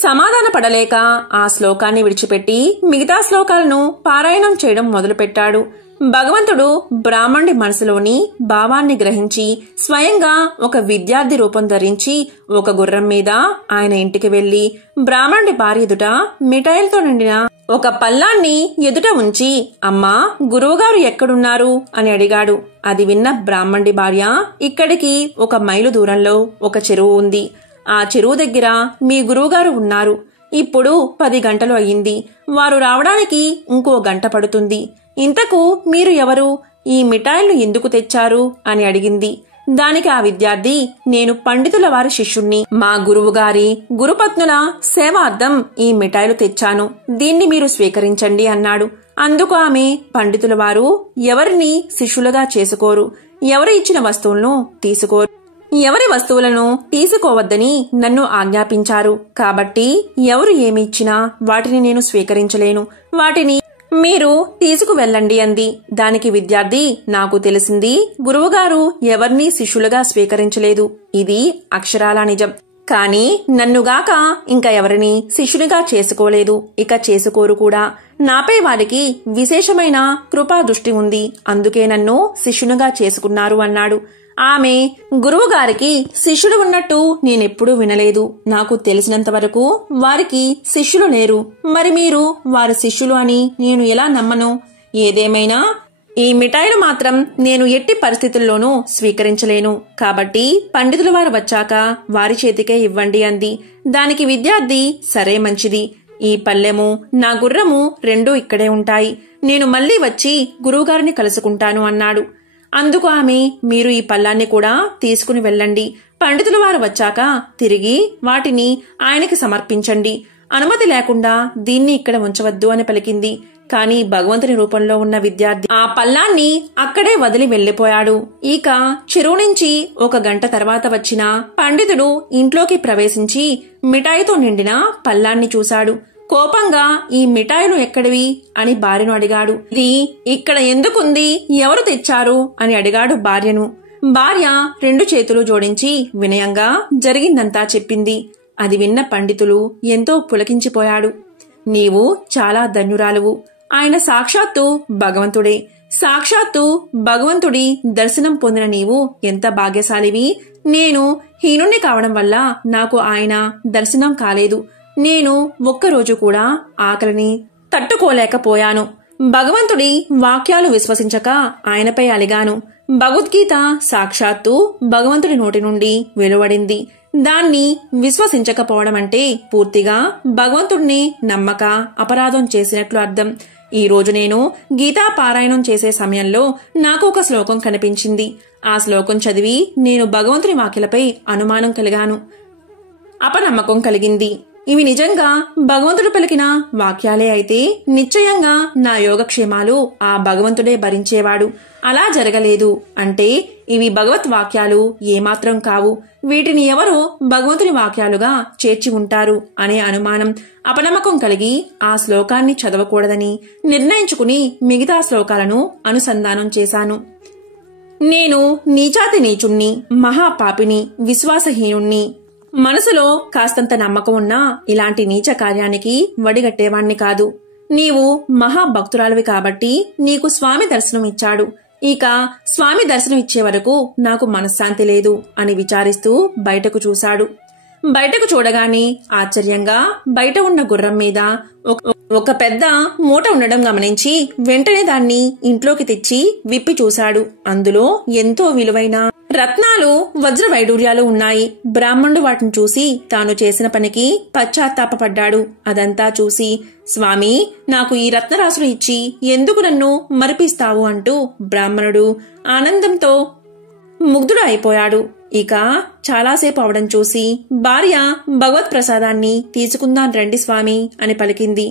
సమాధాన పడలేక ఆ శ్లోకాన్ని విడిచిపెట్టి మిగతా శ్లోకాలను పారాయణం చేయడం మొదలుపెట్టాడు. భగవంతుడు బ్రాహ్మణుడి మనసులోని భావాన్ని గ్రహించి స్వయంగా ఒక విద్యార్థి రూపం ధరించి 1 గుర్రం మీద ఆయన ఇంటికి వెళ్లి బ్రాహ్మణుడి భార్య ఎదుట మిఠాయిలతో నిండిన 1 పల్లాన్ని ఎదుట ఉంచి, అమ్మా, గురువుగారు ఎక్కడున్నారు అని అడిగాడు. అది విన్న బ్రాహ్మణుడి భార్య, ఇక్కడికి 1 మైలు దూరంలో ఒక చెరువు ఉంది. ఆ చెరువు దగ్గర మీ గురువుగారు ఉన్నారు. ఇప్పుడు 10 గంటలు అయ్యింది. వారు రావడానికి ఇంకో గంట పడుతుంది. ఇంతకు మీరు ఎవరు? ఈ మిఠాయిలను ఎందుకు తెచ్చారు అని అడిగింది. దానికి ఆ విద్యార్థి, నేను పండితుల వారి శిష్యుణ్ణి. మా గురువుగారి గురుపత్నుల సేవార్థం ఈ మిఠాయిలు తెచ్చాను. దీన్ని మీరు స్వీకరించండి అన్నాడు. అందుకు ఆమె, పండితుల వారు ఎవరిని శిష్యులుగా చేసుకోరు, ఎవరు ఇచ్చిన వస్తువులను తీసుకోరు, ఎవరి వస్తువులను తీసుకోవద్దని నన్ను ఆజ్ఞాపించారు. కాబట్టి ఎవరు ఏమి ఇచ్చినా వాటిని నేను స్వీకరించలేను. వాటిని మీరు తీసుకువెళ్ళండి అంది. దానికి విద్యార్థి, నాకు తెలిసింది, గురువుగారు ఎవరినీ శిష్యులుగా స్వీకరించలేదు. ఇది అక్షరాలా నిజం. కాని నన్నుగాక ఇంకా ఎవరిని శిష్యునిగా చేసుకోలేదు, ఇక చేసుకోరు కూడా. నాపై వారికి విశేషమైన కృపా దృష్టి ఉంది. అందుకే నన్ను శిష్యునిగా చేసుకున్నారు అన్నాడు. ఆమె గురువుగారికి శిష్యుడు ఉన్నట్టు నేనెప్పుడూ వినలేదు. నాకు తెలిసినంత వరకు వారికి శిష్యులు లేరు. మరి మీరు వారి శిష్యులు అని నేను ఎలా నమ్మను? ఏదేమైనా ఈ మిఠాయిలు మాత్రం నేను ఎట్టి పరిస్థితుల్లోనూ స్వీకరించలేను. కాబట్టి పండితుల వారు వచ్చాక వారి చేతికే ఇవ్వండి అంది. దానికి విద్యార్థి, సరే మంచిది. ఈ పల్లెము, నా గుర్రము రెండూ ఇక్కడే ఉంటాయి. నేను మళ్లీ వచ్చి గురువుగారిని కలుసుకుంటాను అన్నాడు. అందుకు ఆమె, మీరు ఈ పల్లాన్ని కూడా తీసుకుని వెళ్ళండి. పండితుల వారు వచ్చాక తిరిగి వాటిని ఆయనకి సమర్పించండి. అనుమతి లేకుండా దీన్ని ఇక్కడ ఉంచవద్దు అని పలికింది. కాని భగవంతుని రూపంలో ఉన్న విద్యార్థి ఆ పల్లాన్ని అక్కడే వదిలి వెళ్లిపోయాడు. ఇక చెరువు నుంచి 1 గంట తర్వాత వచ్చిన పండితుడు ఇంట్లోకి ప్రవేశించి మిఠాయితో నిండిన పల్లాన్ని చూశాడు. కోపంగా, ఈ మిఠాయిలు ఎక్కడివి అని భార్యను అడిగాడు. ఇది ఇక్కడ ఎందుకుంది, ఎవరు తెచ్చారు అని అడిగాడు భార్యను. భార్య 2 చేతులు జోడించి వినయంగా జరిగిందంతా చెప్పింది. అది విన్న పండితులు ఎంతో పులకించిపోయాడు. నీవు చాలా ధన్యురాలువు. ఆయన సాక్షాత్తు భగవంతుడే. సాక్షాత్తు భగవంతుడి దర్శనం పొందిన నీవు ఎంత భాగ్యశాలివి. నేను హీనుణ్ణి కావడం వల్ల నాకు ఆయన దర్శనం కాలేదు. నేను ఒక్కరోజు కూడా ఆకలిని తట్టుకోలేకపోయాను. భగవంతుడి వాక్యాలు విశ్వసించక ఆయనపై అలిగాను. భగవద్గీత సాక్షాత్తు భగవంతుడి నోటి నుండి వెలువడింది. దాన్ని విశ్వసించకపోవడం అంటే పూర్తిగా భగవంతుడిని నమ్మక అపరాధం చేసినట్లు అర్థం. ఈ రోజు నేను గీతా పారాయణం చేసే సమయంలో నాకు ఒక శ్లోకం కనిపించింది. ఆ శ్లోకం చదివి నేను భగవంతుని వాక్యలపై అనుమానం కలిగాను, అపనమ్మకం కలిగింది. ఇవి నిజంగా భగవంతుడు పలికిన వాక్యాలే అయితే నిశ్చయంగా నా యోగక్షేమాలు ఆ భగవంతుడే భరించేవాడు. అలా జరగలేదు అంటే ఇవి భగవత్ వాక్యాలు ఏమాత్రం కావు. వీటిని ఎవరో భగవంతుని వాక్యాలుగా చేర్చి ఉంటారు అనే అనుమానం, అపనమ్మకం కలిగి ఆ శ్లోకాన్ని చదవకూడదని నిర్ణయించుకుని మిగతా శ్లోకాలను అనుసంధానం చేశాను. నేను నీచాతి నీచుణ్ణి, మహాపాపిని, విశ్వాసహీనుణ్ణి. మనసులో కాస్తంత నమ్మకం ఉన్నా ఇలాంటి నీచ కార్యానికి వడిగట్టేవాణ్ణి కాదు. నీవు మహాభక్తురాలివి కాబట్టి నీకు స్వామి దర్శనం ఇచ్చాడు. ఇక స్వామి దర్శనం ఇచ్చే వరకు నాకు మనశ్శాంతి లేదు అని విచారిస్తూ బయటకు చూశాడు. బయటకు చూడగానే ఆశ్చర్యంగా బయట ఉన్న గుర్రం మీద ఒక పెద్ద మూట ఉండడం గమనించి వెంటనే దాన్ని ఇంట్లోకి తెచ్చి విప్పి చూశాడు. అందులో ఎంతో విలువైన రత్నాలు, వజ్ర వైడూర్యాలు ఉన్నాయి. బ్రాహ్మణుడు వాటిని చూసి తాను చేసిన పనికి పశ్చాత్తాపపడ్డాడు. అదంతా చూసి, స్వామి, నాకు ఈ రత్నరాశులు ఇచ్చి ఎందుకు నన్ను మరిపిస్తావు అంటూ బ్రాహ్మణుడు ఆనందంతో ముగ్ధుడు అయిపోయాడు. ఇక చాలాసేపు అవడం చూసి భార్య భగవత్ ప్రసాదాన్ని తీసుకుందాం రండి స్వామి అని పలికింది.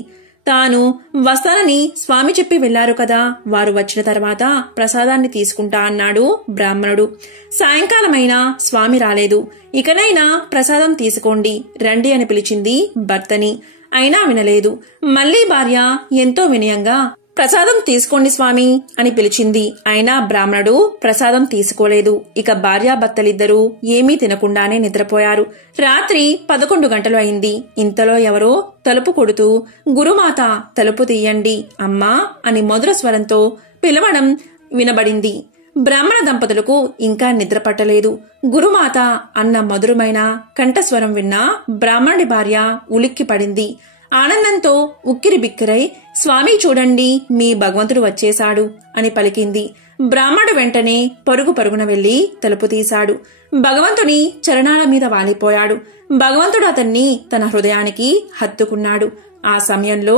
తాను వస్తానని స్వామి చెప్పి వెళ్లారు కదా, వారు వచ్చిన తర్వాత ప్రసాదాన్ని తీసుకుంటా అన్నాడు బ్రాహ్మణుడు. సాయంకాలమైనా స్వామి రాలేదు. ఇకనైనా ప్రసాదం తీసుకోండి రండి అని పిలిచింది భర్తని. అయినా వినలేదు. మళ్లీ భార్య ఎంతో వినయంగా ప్రసాదం తీసుకోండి స్వామి అని పిలిచింది. అయినా బ్రాహ్మణుడు ప్రసాదం తీసుకోలేదు. ఇక భార్యాభర్తలిద్దరూ ఏమీ తినకుండానే నిద్రపోయారు. రాత్రి 11 గంటలు అయింది. ఇంతలో ఎవరో తలుపు కొడుతూ, గురుమాత తలుపు తీయండి అమ్మా అని మధుర స్వరంతో పిలవడం వినబడింది. బ్రాహ్మణ దంపతులకు ఇంకా నిద్ర పట్టలేదు. గురుమాత అన్న మధురమైన కంఠస్వరం విన్న బ్రాహ్మణుడి భార్య ఉలిక్కి పడింది. ఆనందంతో ఉక్కిరి బిక్కిరై, స్వామి చూడండి, మీ భగవంతుడు వచ్చేశాడు అని పలికింది. బ్రాహ్మణుడు వెంటనే పరుగు పరుగున వెళ్లి తలుపు తీశాడు. భగవంతుని చరణాల మీద వాలిపోయాడు. భగవంతుడు అతన్ని తన హృదయానికి హత్తుకున్నాడు. ఆ సమయంలో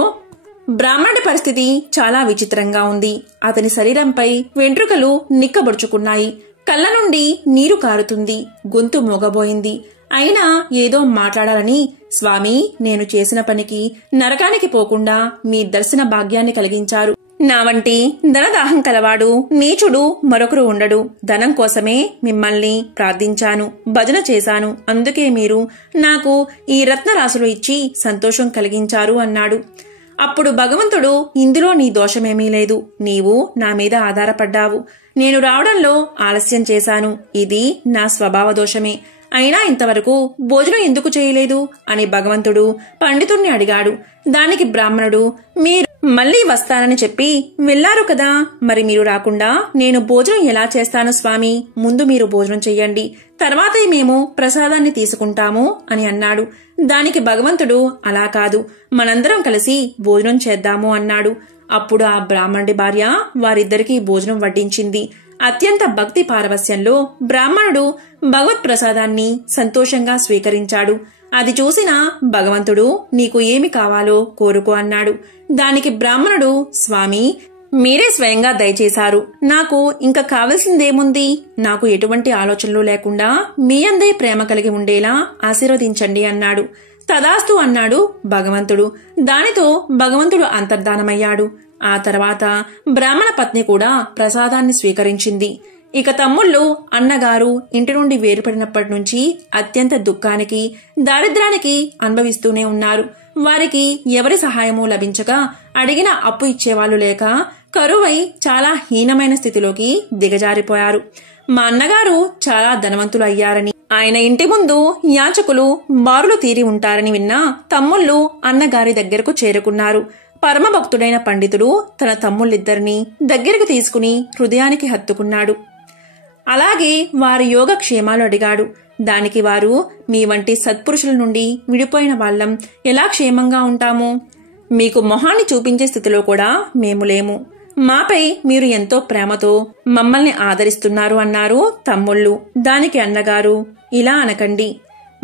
బ్రాహ్మణుడి పరిస్థితి చాలా విచిత్రంగా ఉంది. అతని శరీరంపై వెంట్రుకలు నిక్కబొడుచుకున్నాయి. కళ్ళ నుండి నీరు కారుతుంది. గొంతు మోగబోయింది. అయినా ఏదో మాట్లాడాలని, స్వామి, నేను చేసిన పనికి నరకానికి పోకుండా మీ దర్శన భాగ్యాన్ని కలిగించారు. నా వంటి ధనదాహం కలవాడు నీచుడు మరొకరు ఉండడు. ధనం కోసమే మిమ్మల్ని ప్రార్థించాను, భజన చేశాను. అందుకే మీరు నాకు ఈ రత్నరాశులు ఇచ్చి సంతోషం కలిగించారు అన్నాడు. అప్పుడు భగవంతుడు, ఇందులో నీ దోషమేమీ లేదు. నీవు నా మీద ఆధారపడ్డావు. నేను రావడంలో ఆలస్యం చేశాను. ఇది నా స్వభావ దోషమే. అయినా ఇంతవరకు భోజనం ఎందుకు చేయలేదు అని భగవంతుడు పండితుణ్ణి అడిగాడు. దానికి బ్రాహ్మణుడు, మీరు మళ్ళీ వస్తానని చెప్పి వెళ్లారు కదా, మరి మీరు రాకుండా నేను భోజనం ఎలా చేస్తాను స్వామి? ముందు మీరు భోజనం చెయ్యండి, తర్వాతే మేము ప్రసాదాన్ని తీసుకుంటాము అని అన్నాడు. దానికి భగవంతుడు అలా కాదు, మనందరం కలిసి భోజనం చేద్దాము అన్నాడు. అప్పుడు ఆ బ్రాహ్మణుడి భార్య వారిద్దరికీ భోజనం వడ్డించింది. అత్యంత భక్తి పారవస్యంలో బ్రాహ్మణుడు భగవత్ ప్రసాదాన్ని సంతోషంగా స్వీకరించాడు. అది చూసిన భగవంతుడు నీకు ఏమి కావాలో కోరుకో అన్నాడు. దానికి బ్రాహ్మణుడు, స్వామి మీరే స్వయంగా దయచేశారు, నాకు ఇంకా కావలసిందేముంది? నాకు ఎటువంటి ఆలోచనలు లేకుండా మీ అందే ప్రేమ కలిగి ఉండేలా ఆశీర్వదించండి అన్నాడు. తదాస్తు అన్నాడు భగవంతుడు. దానితో భగవంతుడు అంతర్ధానమయ్యాడు. ఆ తర్వాత బ్రాహ్మణ పత్ని కూడా ప్రసాదాన్ని స్వీకరించింది. ఇక తమ్ముళ్ళు, అన్నగారు ఇంటి నుండి వేరుపడినప్పటి నుంచి అత్యంత దుఃఖానికి, దారిద్ర్యానికి అనుభవిస్తూనే ఉన్నారు. వారికి ఎవరి సహాయమూ లభించక, అడిగిన అప్పు ఇచ్చేవాళ్లు లేక కరువై చాలా హీనమైన స్థితిలోకి దిగజారిపోయారు. మా అన్నగారు చాలా ధనవంతులు అయ్యారని, ఆయన ఇంటి ముందు యాచకులు బారులు తీరి ఉంటారని విన్న తమ్ముళ్ళు అన్నగారి దగ్గరకు చేరుకున్నారు. పరమభక్తుడైన పండితుడు తన తమ్ముళ్ళిద్దరినీ దగ్గరికి తీసుకుని హృదయానికి హత్తుకున్నాడు. అలాగే వారి యోగక్షేమాలు అడిగాడు. దానికి వారు, మీ వంటి సత్పురుషుల నుండి విడిపోయిన వాళ్ళం ఎలా క్షేమంగా ఉంటాము? మీకు మొహాన్ని చూపించే స్థితిలో కూడా మేము లేము. మాపై మీరు ఎంతో ప్రేమతో మమ్మల్ని ఆదరిస్తున్నారు అన్నారు తమ్ముళ్ళు. దానికి అన్నగారు, ఇలా అనకండి,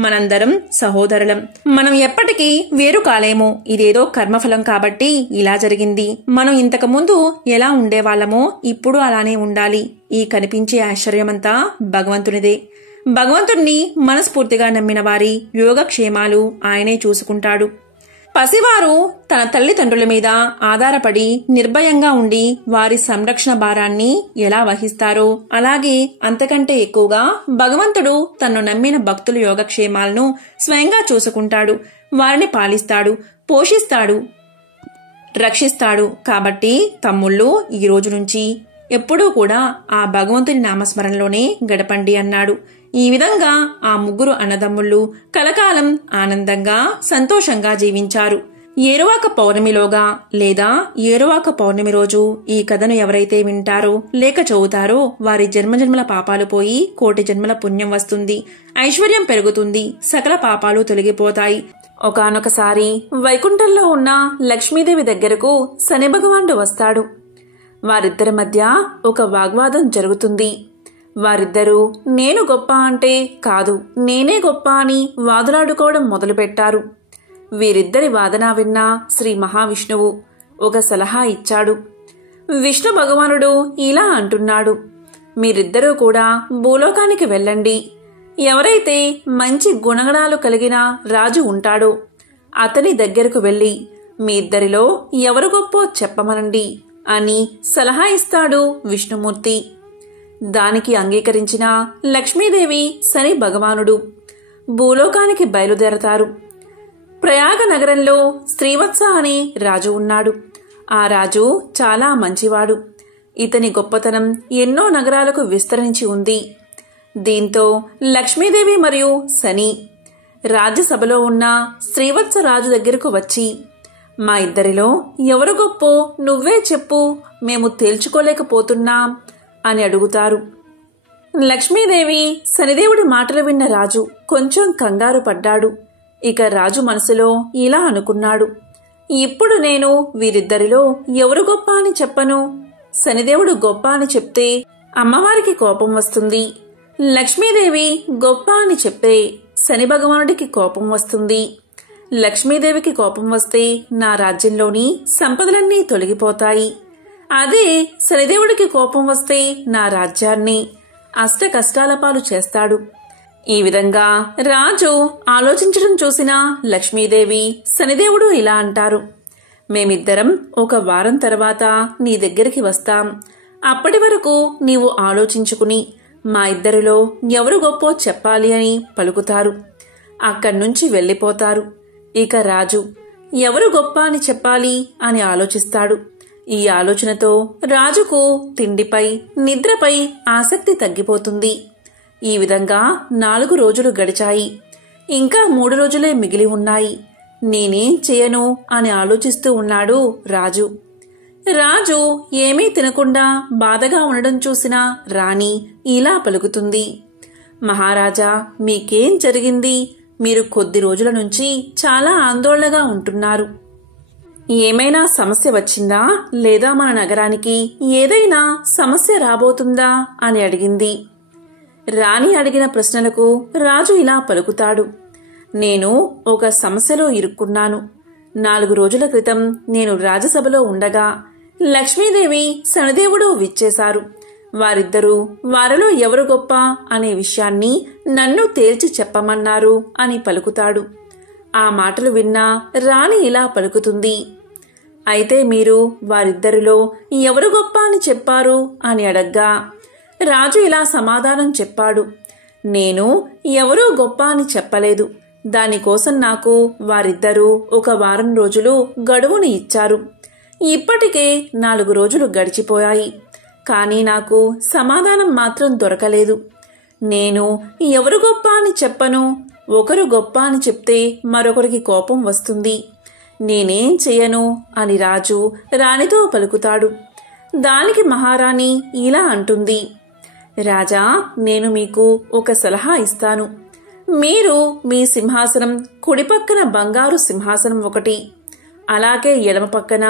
మనందరం సహోదరులం, మనం ఎప్పటికీ వేరు కాలేము. ఇదేదో కర్మఫలం కాబట్టి ఇలా జరిగింది. మనం ఇంతకు ముందు ఎలా ఉండేవాళ్లమో ఇప్పుడు అలానే ఉండాలి. ఈ కనిపించే ఆశ్చర్యమంతా భగవంతునిదే. భగవంతుణ్ణి మనస్ఫూర్తిగా నమ్మిన వారి యోగక్షేమాలు ఆయనే చూసుకుంటాడు. పసివారు తన తల్లిదండ్రుల మీద ఆధారపడి నిర్భయంగా ఉండి వారి సంరక్షణ భారాన్ని ఎలా వహిస్తారో, అలాగే అంతకంటే ఎక్కువగా భగవంతుడు తన్ను నమ్మిన భక్తుల యోగక్షేమాలను స్వయంగా చూసుకుంటాడు. వారిని పాలిస్తాడు, పోషిస్తాడు, రక్షిస్తాడు. కాబట్టి తమ్ముళ్ళు, ఈ రోజు నుంచి ఎప్పుడూ కూడా ఆ భగవంతుని నామస్మరణలోనే గడపండి అన్నాడు. ఈ విధంగా ఆ ముగ్గురు అన్నదమ్ముళ్ళు కలకాలం ఆనందంగా సంతోషంగా జీవించారు. ఏరువాక పౌర్ణమిలోగా లేదా ఏరువాక పౌర్ణమి రోజు ఈ కథను ఎవరైతే వింటారో లేక చదువుతారో వారి జన్మజన్మల పాపాలు పోయి కోటి జన్మల పుణ్యం వస్తుంది, ఐశ్వర్యం పెరుగుతుంది, సకల పాపాలు తొలగిపోతాయి. ఒకానొకసారి వైకుంఠంలో ఉన్న లక్ష్మీదేవి దగ్గరకు శని భగవానుడు వస్తాడు. వారిద్దరి మధ్య ఒక వాగ్వాదం జరుగుతుంది. వారిద్దరూ నేను గొప్ప అంటే కాదు, నేనే గొప్ప అని వాదులాడుకోవడం మొదలుపెట్టారు. వీరిద్దరి వాదన విన్న శ్రీ మహావిష్ణువు ఒక సలహా ఇచ్చాడు. విష్ణు భగవానుడు ఇలా అంటున్నాడు, మీరిద్దరూ కూడా భూలోకానికి వెళ్ళండి. ఎవరైతే మంచి గుణగణాలు కలిగిన రాజు ఉంటాడో అతని దగ్గరకు వెళ్లి మీ ఇద్దరిలో ఎవరు గొప్పో చెప్పమనండి అని సలహా ఇస్తాడు విష్ణుమూర్తి. దానికి అంగీకరించిన లక్ష్మీదేవి, శని భగవానుడు భూలోకానికి బయలుదేరతారు. ప్రయాగ నగరంలో శ్రీవత్స అనే రాజు ఉన్నాడు. ఆ రాజు చాలా మంచివాడు. ఇతని గొప్పతనం ఎన్నో నగరాలకు విస్తరించి ఉంది. దీంతో లక్ష్మీదేవి మరియు శని రాజ్యసభలో ఉన్న శ్రీవత్స రాజు దగ్గరకు వచ్చి, మా ఇద్దరిలో ఎవరు గొప్పో నువ్వే చెప్పు, మేము తేల్చుకోలేకపోతున్నాం అని అడుగుతారు. లక్ష్మీదేవి, శనిదేవుడి మాటలు విన్న రాజు కొంచెం కంగారు పడ్డాడు. ఇక రాజు మనసులో ఇలా అనుకున్నాడు, ఇప్పుడు నేను వీరిద్దరిలో ఎవరు గొప్ప అని చెప్పను. శనిదేవుడు గొప్ప అని చెప్తే అమ్మవారికి కోపం వస్తుంది, లక్ష్మీదేవి గొప్ప అని చెప్తే శని భగవానుడికి కోపం వస్తుంది. లక్ష్మీదేవికి కోపం వస్తే నా రాజ్యంలోని సంపదలన్నీ తొలగిపోతాయి. అదే శనిదేవుడికి కోపం వస్తే నా రాజ్యాన్ని అష్ట కష్టాల పాలు చేస్తాడు. ఈ విధంగా రాజు ఆలోచించడం చూసిన లక్ష్మీదేవి, శనిదేవుడు ఇలా అంటారు, మేమిద్దరం ఒక వారం తర్వాత నీ దగ్గరికి వస్తాం. అప్పటి వరకు నీవు ఆలోచించుకుని మా ఇద్దరిలో ఎవరు గొప్పో చెప్పాలి అని పలుకుతారు. అక్కడ్నుంచి వెళ్ళిపోతారు. ఇక రాజు ఎవరు గొప్ప అని చెప్పాలి అని ఆలోచిస్తాడు. ఈ ఆలోచనతో రాజుకు తిండిపై, నిద్రపై ఆసక్తి తగ్గిపోతుంది. ఈ విధంగా 4 రోజులు గడిచాయి. ఇంకా 3 రోజులే మిగిలి ఉన్నాయి. నేనేం చేయను అని ఆలోచిస్తూ ఉన్నాడు రాజు. రాజు ఏమీ తినకుండా బాధగా ఉండడం చూసిన రాణి ఇలా పలుకుతుంది. మహారాజా, మీకేం జరిగింది? మీరు కొద్ది రోజుల నుంచి చాలా ఆందోళనగా ఉంటున్నారు. ఏమైనా సమస్య వచ్చిందా? లేదా మన నగరానికి ఏదైనా సమస్య రాబోతుందా అని అడిగింది. రాణి అడిగిన ప్రశ్నలకు రాజు ఇలా పలుకుతాడు. నేను ఒక సమస్యలో ఇరుక్కున్నాను. 4 రోజుల క్రితం నేను రాజసభలో ఉండగా లక్ష్మీదేవి, శనిదేవుడు విచ్చేశారు. వారిద్దరూ వారిలో ఎవరు గొప్ప అనే విషయాన్ని నన్ను తేల్చి చెప్పమన్నారు అని పలుకుతాడు. ఆ మాటలు విన్నా రాణి ఇలా పలుకుతుంది. అయితే మీరు వారిద్దరిలో ఎవరు గొప్ప అని చెప్పారు అని అడగ్గా రాజు ఇలా సమాధానం చెప్పాడు. నేను ఎవరూ గొప్ప అని చెప్పలేదు. దానికోసం నాకు వారిద్దరూ 1 వారం రోజులు గడువుని ఇచ్చారు. ఇప్పటికే 4 రోజులు గడిచిపోయాయి. కానీ నాకు సమాధానం మాత్రం దొరకలేదు. నేను ఎవరు గొప్ప అని చెప్పను. ఒకరు గొప్ప అని చెప్తే మరొకరికి కోపం వస్తుంది. నేనేం చెయ్యను అని రాజు రాణితో పలుకుతాడు. దానికి మహారాణి ఇలా అంటుంది. రాజా, నేను మీకు ఒక సలహా ఇస్తాను. మీరు మీ సింహాసనం కుడిపక్కన బంగారు సింహాసనం ఒకటి, అలాగే ఎడమ పక్కన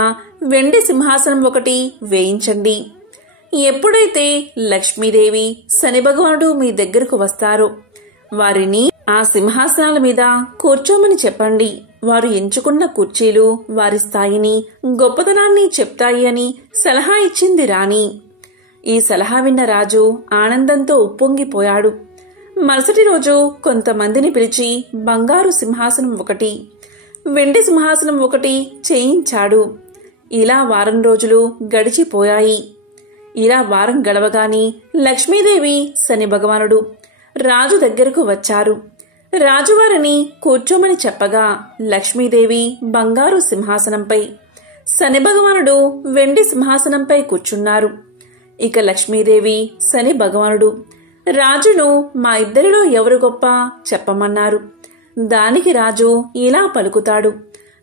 వెండి సింహాసనం ఒకటి వేయించండి. ఎప్పుడైతే లక్ష్మీదేవి, శని భగవానుడు మీ దగ్గరకు వస్తారో వారిని ఆ సింహాసనాల మీద కూర్చోమని చెప్పండి. వారు ఎంచుకున్న కుర్చీలు వారి స్థాయిని, గొప్పతనాన్ని చెప్తాయి అని సలహా ఇచ్చింది రాణి. ఈ సలహా విన్న రాజు ఆనందంతో ఉప్పొంగిపోయాడు. మరుసటి రోజు కొంతమందిని పిలిచి బంగారు సింహాసనం ఒకటి, వెండి సింహాసనం ఒకటి చేయించాడు. ఇలా వారం రోజులు గడిచిపోయాయి. ఇలా వారం గడవగాని లక్ష్మీదేవి, శని భగవానుడు రాజు దగ్గరకు వచ్చారు. రాజువారిని కూర్చోమని చెప్పగా లక్ష్మీదేవి బంగారు సింహాసనంపై, శని భగవానుడు వెండి సింహాసనంపై కూర్చున్నారు. ఇక లక్ష్మీదేవి, శని భగవానుడు రాజును మా ఇద్దరిలో ఎవరు గొప్ప చెప్పమన్నారు. దానికి రాజు ఇలా పలుకుతాడు.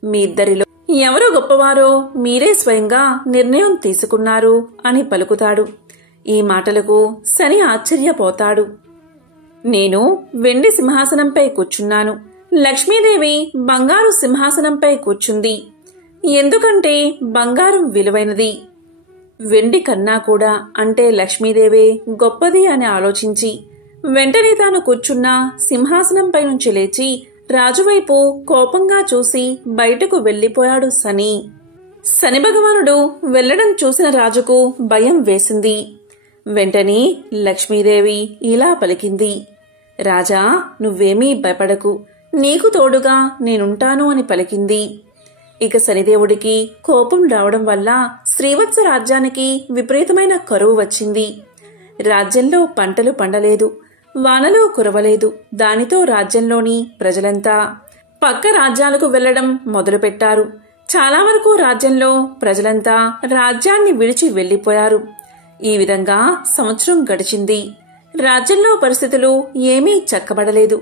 మీ ఇద్దరిలో ఎవరు గొప్పవారో మీరే స్వయంగా నిర్ణయం తీసుకున్నారు అని పలుకుతాడు. ఈ మాటలకు శని ఆశ్చర్యపోతాడు. నేను వెండి సింహాసనంపై కూర్చున్నాను. లక్ష్మీదేవి బంగారు సింహాసనంపై కూర్చుంది. ఎందుకంటే బంగారం విలువైనది. వెండి కన్నా కూడా అంటే లక్ష్మీదేవే గొప్పది అని ఆలోచించి వెంటనే తాను కూర్చున్న సింహాసనంపై నుంచి లేచి రాజువైపు కోపంగా చూసి బయటకు వెళ్లిపోయాడు శని. శని భగవానుడు వెళ్లడం చూసిన రాజుకు భయం వేసింది. వెంటనే లక్ష్మీదేవి ఇలా పలికింది. రాజా, నువ్వేమీ భయపడకు, నీకు తోడుగా నేనుంటాను అని పలికింది. ఇక శనిదేవుడికి కోపం రావడం వల్ల శ్రీవత్స రాజ్యానికి విపరీతమైన కరువు వచ్చింది. రాజ్యంలో పంటలు పండలేదు, వానలు కురవలేదు. దానితో రాజ్యంలోని ప్రజలంతా పక్క రాజ్యాలకు వెళ్లడం మొదలుపెట్టారు. చాలా వరకు రాజ్యంలో ప్రజలంతా రాజ్యాన్ని విడిచి వెళ్లిపోయారు. ఈ విధంగా సంవత్సరం గడిచింది. రాజ్యంలో పరిస్థితులు ఏమీ చక్కబడలేదు.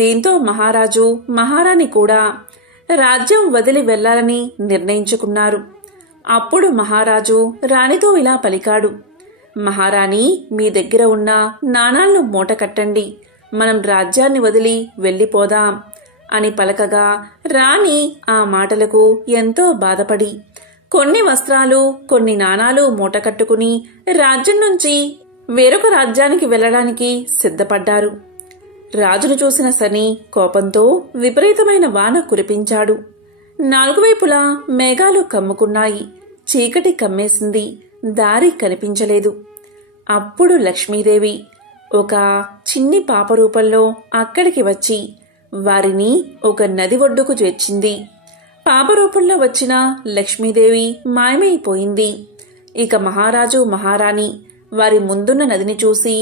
దీంతో మహారాజు, మహారాణి కూడా రాజ్యం వదిలి వెళ్లాలని నిర్ణయించుకున్నారు. అప్పుడు మహారాజు రాణితో ఇలా పలికాడు. మహారాణి, మీ దగ్గర ఉన్న నాణాలను మూటకట్టండి, మనం రాజ్యాన్ని వదిలి వెళ్లిపోదాం అని పలకగా రాణి ఆ మాటలకు ఎంతో బాధపడి కొన్ని వస్త్రాలు, కొన్ని నాణాలు మూటకట్టుకుని రాజ్యం నుంచి వేరొక రాజ్యానికి వెళ్లడానికి సిద్ధపడ్డారు. రాజును చూసిన శని కోపంతో విపరీతమైన వాన కురిపించాడు. 4 వైపులా మేఘాలు కమ్ముకున్నాయి. చీకటి కమ్మేసింది. దారి కనిపించలేదు. అప్పుడు లక్ష్మీదేవి ఒక చిన్ని పాప రూపంలో అక్కడికి వచ్చి వారిని ఒక నది ఒడ్డుకు చేర్చింది. పాప రూపంలో వచ్చిన లక్ష్మీదేవి మాయమైపోయింది. ఇక మహారాజు, మహారాణి వారి ముందున్న నదిని చూసి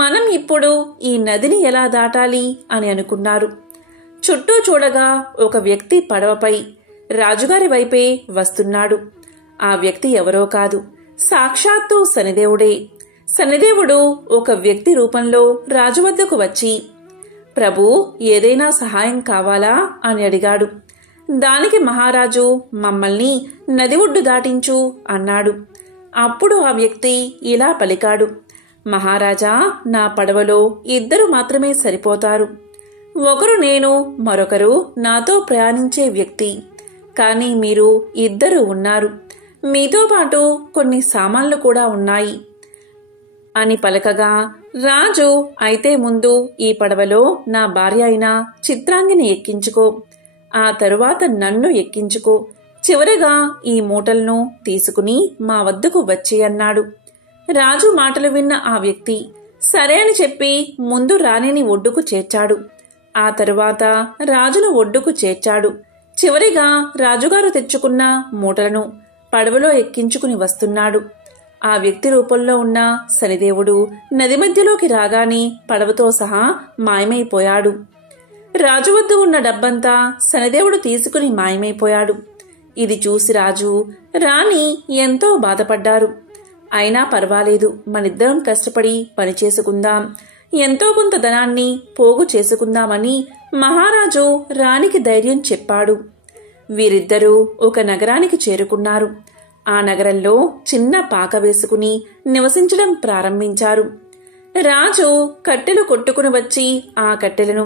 మనం ఇప్పుడు ఈ నదిని ఎలా దాటాలి అని అనుకున్నారు. చుట్టూ చూడగా ఒక వ్యక్తి పడవపై రాజుగారి వైపే వస్తున్నాడు. ఆ వ్యక్తి ఎవరో కాదు, సాక్షాత్తు శనిదేవుడే. శనిదేవుడు ఒక వ్యక్తి రూపంలో రాజు వద్దకు వచ్చి, ప్రభు, ఏదైనా సహాయం కావాలా అని అడిగాడు. దానికి మహారాజు మమ్మల్ని నది ఒడ్డు దాటించు అన్నాడు. అప్పుడు ఆ వ్యక్తి ఇలా పలికాడు, మహారాజా, నా పడవలో 2 మాత్రమే సరిపోతారు. ఒకరు నేను, మరొకరు నాతో ప్రయాణించే వ్యక్తి. కానీ మీరు 2 ఉన్నారు. మీతో పాటు కొన్ని సామాన్లు కూడా ఉన్నాయి అని పలకగా రాజు, అయితే ముందు ఈ పడవలో నా భార్య అయిన చిత్రాంగిని ఎక్కించుకో, ఆ తరువాత నన్ను ఎక్కించుకో, చివరగా ఈ మూటలను తీసుకుని మా వద్దకు వచ్చి అన్నాడు. రాజు మాటలు విన్న ఆ వ్యక్తి సరే అని చెప్పి ముందు రాణిని ఒడ్డుకు చేర్చాడు. ఆ తరువాత రాజును ఒడ్డుకు చేర్చాడు. చివరిగా రాజుగారు తెచ్చుకున్న మూటలను పడవలో ఎక్కించుకుని వస్తున్నాడు. ఆ వ్యక్తి రూపంలో ఉన్న శనిదేవుడు నది మధ్యలోకి రాగానే పడవతో సహా మాయమైపోయాడు. రాజు వద్ద ఉన్న డబ్బంతా శనిదేవుడు తీసుకుని మాయమైపోయాడు. ఇది చూసి రాజు, రాణి ఎంతో బాధపడ్డారు. అయినా పర్వాలేదు, మనిద్దరం కష్టపడి పనిచేసుకుందాం, ఎంతో కొంత ధనాన్ని పోగు చేసుకుందామని మహారాజు రాణికి ధైర్యం చెప్పాడు. వీరిద్దరూ ఒక నగరానికి చేరుకున్నారు. ఆ నగరంలో చిన్న పాక వేసుకుని నివసించడం ప్రారంభించారు. రాజు కట్టెలు కొట్టుకుని వచ్చి ఆ కట్టెలను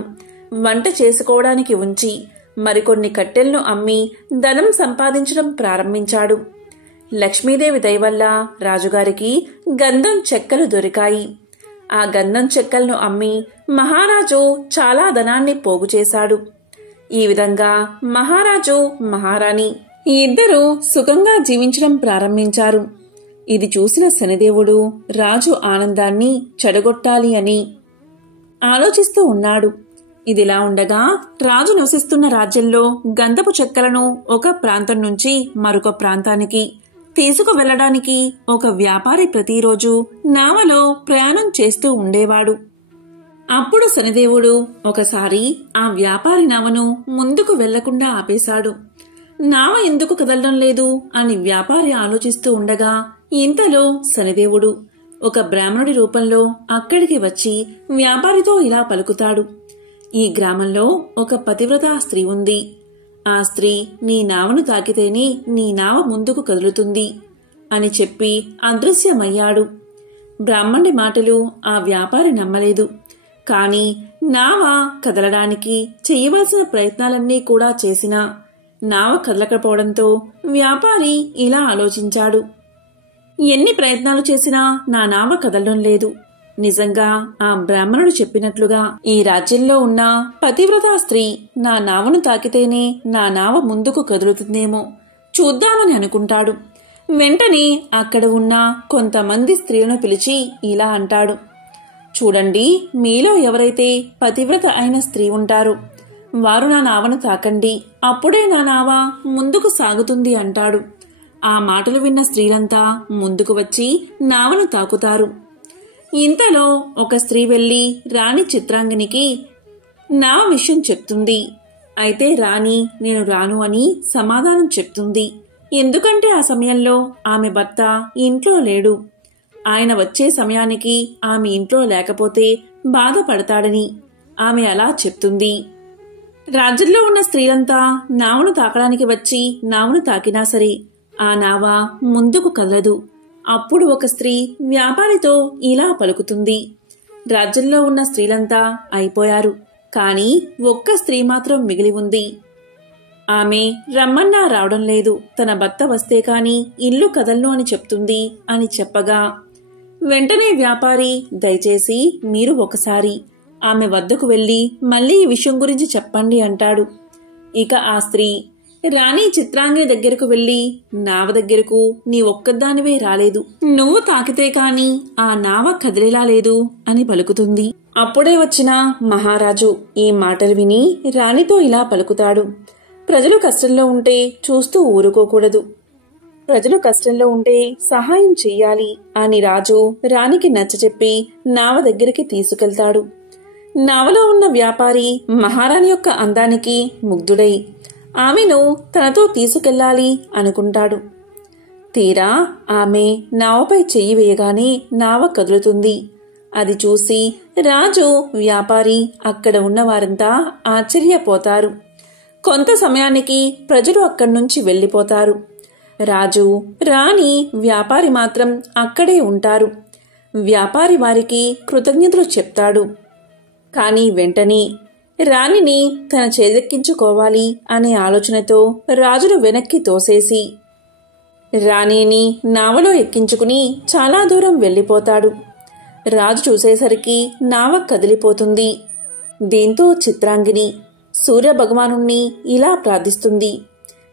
వంట చేసుకోవడానికి ఉంచి మరికొన్ని కట్టెలను అమ్మి ధనం సంపాదించడం ప్రారంభించాడు. లక్ష్మీదేవి దయ వల్ల రాజుగారికి గంధం చెక్కలు దొరికాయి. ఆ గంధం చెక్కలను అమ్మి మహారాజు చాలా ధనాన్ని పోగు చేశాడు. ఈ విధంగా మహారాజు, మహారాణి ఇద్దరూ సుఖంగా జీవించడం ప్రారంభించారు. ఇది చూసిన శనిదేవుడు రాజు ఆనందాన్ని చెడగొట్టాలి అని ఆలోచిస్తూ ఉన్నాడు. ఇదిలా ఉండగా రాజు నివసిస్తున్న రాజ్యంలో గంధపు చెక్కలను ఒక ప్రాంతం నుంచి మరొక ప్రాంతానికి తీసుకువెళ్లడానికి ఒక వ్యాపారి ప్రతిరోజు నావలో ప్రయాణం చేస్తూ ఉండేవాడు. అప్పుడు శనిదేవుడు ఒకసారి ఆ వ్యాపారి నావను ముందుకు వెళ్లకుండా ఆపేశాడు. నావ ఎందుకు కదలడం లేదు అని వ్యాపారి ఆలోచిస్తూ ఉండగా ఇంతలో శనిదేవుడు ఒక బ్రాహ్మణుడి రూపంలో అక్కడికి వచ్చి వ్యాపారితో ఇలా పలుకుతాడు. ఈ గ్రామంలో ఒక పతివ్రత స్త్రీ ఉంది. ఆ స్త్రీ నీ నావను తాకితేనే నీ నావ ముందుకు కదులుతుంది అని చెప్పి అదృశ్యమయ్యాడు. బ్రాహ్మణుడి మాటలు ఆ వ్యాపారి నమ్మలేదు. కాని నావ కదలడానికి చేయవలసిన ప్రయత్నాలన్నీ కూడా చేసినా నావ కదలకపోవడంతో వ్యాపారి ఇలా ఆలోచించాడు. ఎన్ని ప్రయత్నాలు చేసినా నా నావ కదలడం లేదు. నిజంగా ఆ బ్రాహ్మణుడు చెప్పినట్లుగా ఈ రాజ్యంలో ఉన్న పతివ్రతా స్త్రీ నా నావను తాకితేనే నా నావ ముందుకు కదులుతుందేమో చూద్దామని అనుకుంటాడు. వెంటనే అక్కడ ఉన్న కొంతమంది స్త్రీలను పిలిచి ఇలా అంటాడు. చూడండి, మీలో ఎవరైతే పతివ్రత అయిన స్త్రీ ఉంటారో వారు నా నావను తాకండి, అప్పుడే నా నావ ముందుకు సాగుతుంది అంటాడు. ఆ మాటలు విన్న స్త్రీలంతా ముందుకు వచ్చి నావను తాకుతారు. ఇంతలో ఒక స్త్రీ వెళ్లి రాణి చిత్రాంగినికి నావ విషయం చెప్తుంది. అయితే రాణి నేను రాను అని సమాధానం చెప్తుంది. ఎందుకంటే ఆ సమయంలో ఆమె భర్త ఇంట్లో లేడు. ఆయన వచ్చే సమయానికి ఆమె ఇంట్లో లేకపోతే బాధపడతాడని ఆమె అలా చెప్తుంది. రాజ్యంలో ఉన్న స్త్రీలంతా నావను తాకడానికి వచ్చి నావను తాకినా సరే ఆ నావ ముందుకు కదలదు. అప్పుడు ఒక స్త్రీ వ్యాపారితో ఇలా పలుకుతుంది. రాజ్యంలో ఉన్న స్త్రీలంతా అయిపోయారు, కాని ఒక్క స్త్రీ మాత్రం మిగిలి ఉంది. ఆమె రమ్మన్నా రావడం లేదు. తన భర్త వస్తే కాని ఇల్లు కదలను అని చెప్తుంది అని చెప్పగా వెంటనే వ్యాపారి దయచేసి మీరు ఒకసారి ఆమె వద్దకు వెళ్లి మళ్లీ ఈ విషయం గురించి చెప్పండి అంటాడు. ఇక ఆ స్త్రీ రాణి చిత్రాంగిని దగ్గరకు వెళ్లి నావ దగ్గరకు నీ ఒక్కదానివే రాలేదు, నువ్వు తాకితే కాని ఆ నావ కదిలేలా లేదు అని పలుకుతుంది. అప్పుడే వచ్చిన మహారాజు ఈ మాటలు విని రాణితో ఇలా పలుకుతాడు. ప్రజలు కష్టంలో ఉంటే చూస్తూ ఊరుకోకూడదు. ప్రజలు కష్టంలో ఉంటే సహాయం చెయ్యాలి అని రాజు రాణికి నచ్చచెప్పి నావ దగ్గరికి తీసుకెళ్తాడు. నావలో ఉన్న వ్యాపారి మహారాణి యొక్క అందానికి ముగ్ధుడై ఆమెను తనతో తీసుకెళ్లాలి అనుకుంటాడు. తీరా ఆమె నావపై చెయ్యి వేయగానే నావ కదులుతుంది. అది చూసి రాజు, వ్యాపారి, అక్కడ ఉన్నవారంతా ఆశ్చర్యపోతారు. కొంత సమయానికి ప్రజలు అక్కడి నుంచి వెళ్ళిపోతారు. రాజు, రాణి, వ్యాపారి మాత్రం అక్కడే ఉంటారు. వ్యాపారి వారికి కృతజ్ఞతలు చెప్తాడు. కానీ వెంటనే రాణిని తన చేదెక్కించుకోవాలి అనే ఆలోచనతో రాజును వెనక్కి తోసేసి రాణిని నావలో ఎక్కించుకుని చాలా దూరం వెళ్ళిపోతాడు. రాజు చూసేసరికి నావ కదిలిపోతుంది. దీంతో చిత్రాంగిని సూర్యభగవానుణ్ణి ఇలా ప్రార్థిస్తుంది.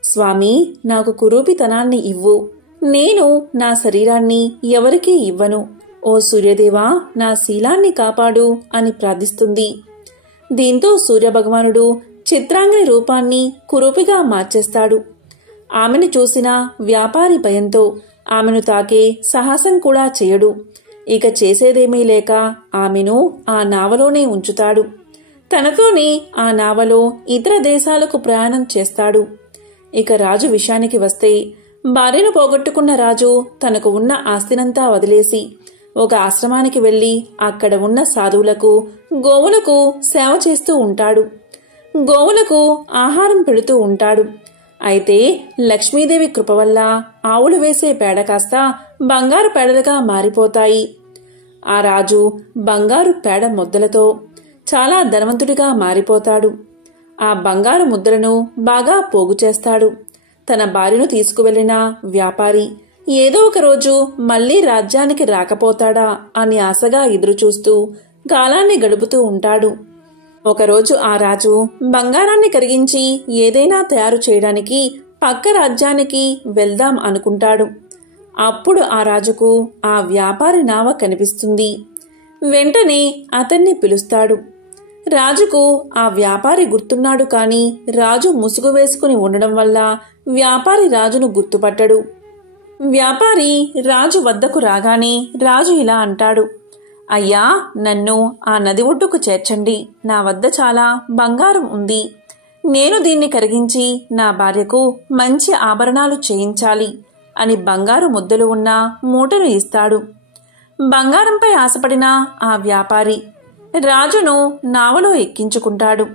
స్వామి, నాకు కురూపితనాన్ని ఇవ్వు. నేను నా శరీరాన్ని ఎవరికీ ఇవ్వను. ఓ సూర్యదేవా, నా శీలాన్ని కాపాడు అని ప్రార్థిస్తుంది. దీంతో సూర్యభగవానుడు చిత్రాంగిని రూపాన్ని కురూపిగా మార్చేస్తాడు. ఆమెను చూసిన వ్యాపారి భయంతో ఆమెను తాకే సాహసం కూడా చేయడు. ఇక చేసేదేమీ లేక ఆమెను ఆ నావలోనే ఉంచుతాడు. తనతోనే ఆ నావలో ఇతర దేశాలకు ప్రయాణం చేస్తాడు. ఇక రాజు విషయానికి వస్తే, భార్యను పోగొట్టుకున్న రాజు తనకు ఉన్న ఆస్తినంతా వదిలేసి ఒక ఆశ్రమానికి వెళ్లి అక్కడ ఉన్న సాధువులకు, గోవులకు సేవ చేస్తూ ఉంటాడు. గోవులకు ఆహారం పెడుతూ ఉంటాడు. అయితే లక్ష్మీదేవి కృప వల్ల ఆవులు వేసే పేడ కాస్త బంగారు పేడలుగా మారిపోతాయి. ఆ రాజు బంగారు పేడ ముద్దలతో చాలా ధనవంతుడిగా మారిపోతాడు. ఆ బంగారు ముద్దలను బాగా పోగు చేస్తాడు. తన భార్యను తీసుకువెళ్లిన వ్యాపారి ఏదో ఒక రోజు మళ్లీ రాజ్యానికి రాకపోతాడా అని ఆశగా ఎదురుచూస్తూ కాలాన్ని గడుపుతూ ఉంటాడు. ఒకరోజు ఆ రాజు బంగారాన్ని కరిగించి ఏదైనా తయారు చేయడానికి పక్క రాజ్యానికి వెళ్దాం అనుకుంటాడు. అప్పుడు ఆ రాజుకు ఆ వ్యాపారి నావ కనిపిస్తుంది. వెంటనే అతన్ని పిలుస్తాడు. రాజుకు ఆ వ్యాపారి గుర్తున్నాడు. కాని రాజు ముసుగు వేసుకుని ఉండడం వల్ల వ్యాపారి రాజును గుర్తుపట్టడు. వ్యాపారి రాజు వద్దకు రాగానే రాజు ఇలా అంటాడు. అయ్యా, నన్ను ఆ నది ఒడ్డుకు చేర్చండి. నా వద్ద చాలా బంగారం ఉంది. నేను దీన్ని కరిగించి నా భార్యకు మంచి ఆభరణాలు చేయించాలి అని బంగారు ముద్దలు ఉన్న మూటను ఇస్తాడు. బంగారంపై ఆశపడిన ఆ వ్యాపారి రాజును నావలో ఎక్కించుకుంటాడు.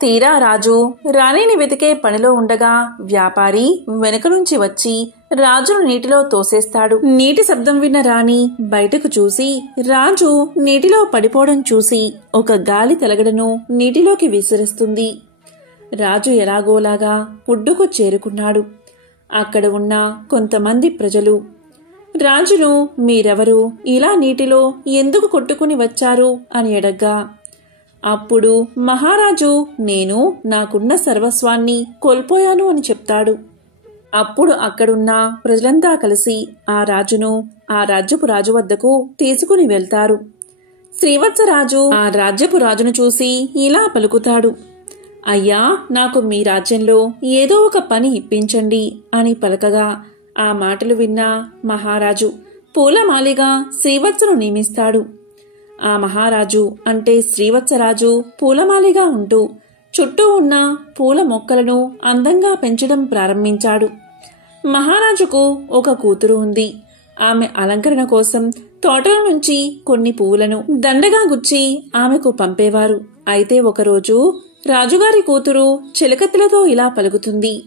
తీరా రాజు రాణిని వెతికే పనిలో ఉండగా వ్యాపారి వెనుక నుంచి వచ్చి రాజును నీటిలో తోసేస్తాడు. నీటి శబ్దం విన్న రాణి బయటకు చూసి రాజు నీటిలో పడిపోవడం చూసి ఒక గాలి తలగడను నీటిలోకి విసిరిస్తుంది. రాజు ఎలాగోలాగా ఒడ్డుకు చేరుకున్నాడు. అక్కడ ఉన్న కొంతమంది ప్రజలు రాజును, మీరెవరు, ఇలా నీటిలో ఎందుకు కొట్టుకుని వచ్చారు అని అడగ్గా, అప్పుడు మహారాజు, నేను నాకున్న సర్వస్వాన్ని కోల్పోయాను అని చెప్తాడు. అప్పుడు అక్కడున్న ప్రజలంతా కలిసి ఆ రాజును ఆ రాజ్యపు రాజు వద్దకు తీసుకుని వెళ్తారు. శ్రీవత్సరాజు ఆ రాజ్యపు రాజును చూసి ఇలా పలుకుతాడు. అయ్యా, నాకు మీ రాజ్యంలో ఏదో ఒక పని ఇప్పించండి అని పలకగా ఆ మాటలు విన్న మహారాజు పూలమాలిగా శ్రీవత్సను నియమిస్తాడు. ఆ మహారాజు అంటే శ్రీవత్సరాజు పూలమాలిగా ఉంటూ చుట్టూ ఉన్న పూల మొక్కలను అందంగా పెంచడం ప్రారంభించాడు. మహారాజుకు ఒక కూతురు ఉంది. ఆమె అలంకరణ కోసం తోటల నుంచి కొన్ని పువ్వులను దండగా గుచ్చి ఆమెకు పంపేవారు. అయితే ఒకరోజు రాజుగారి కూతురు చిలకత్తెలతో ఇలా పలుకుతుంది.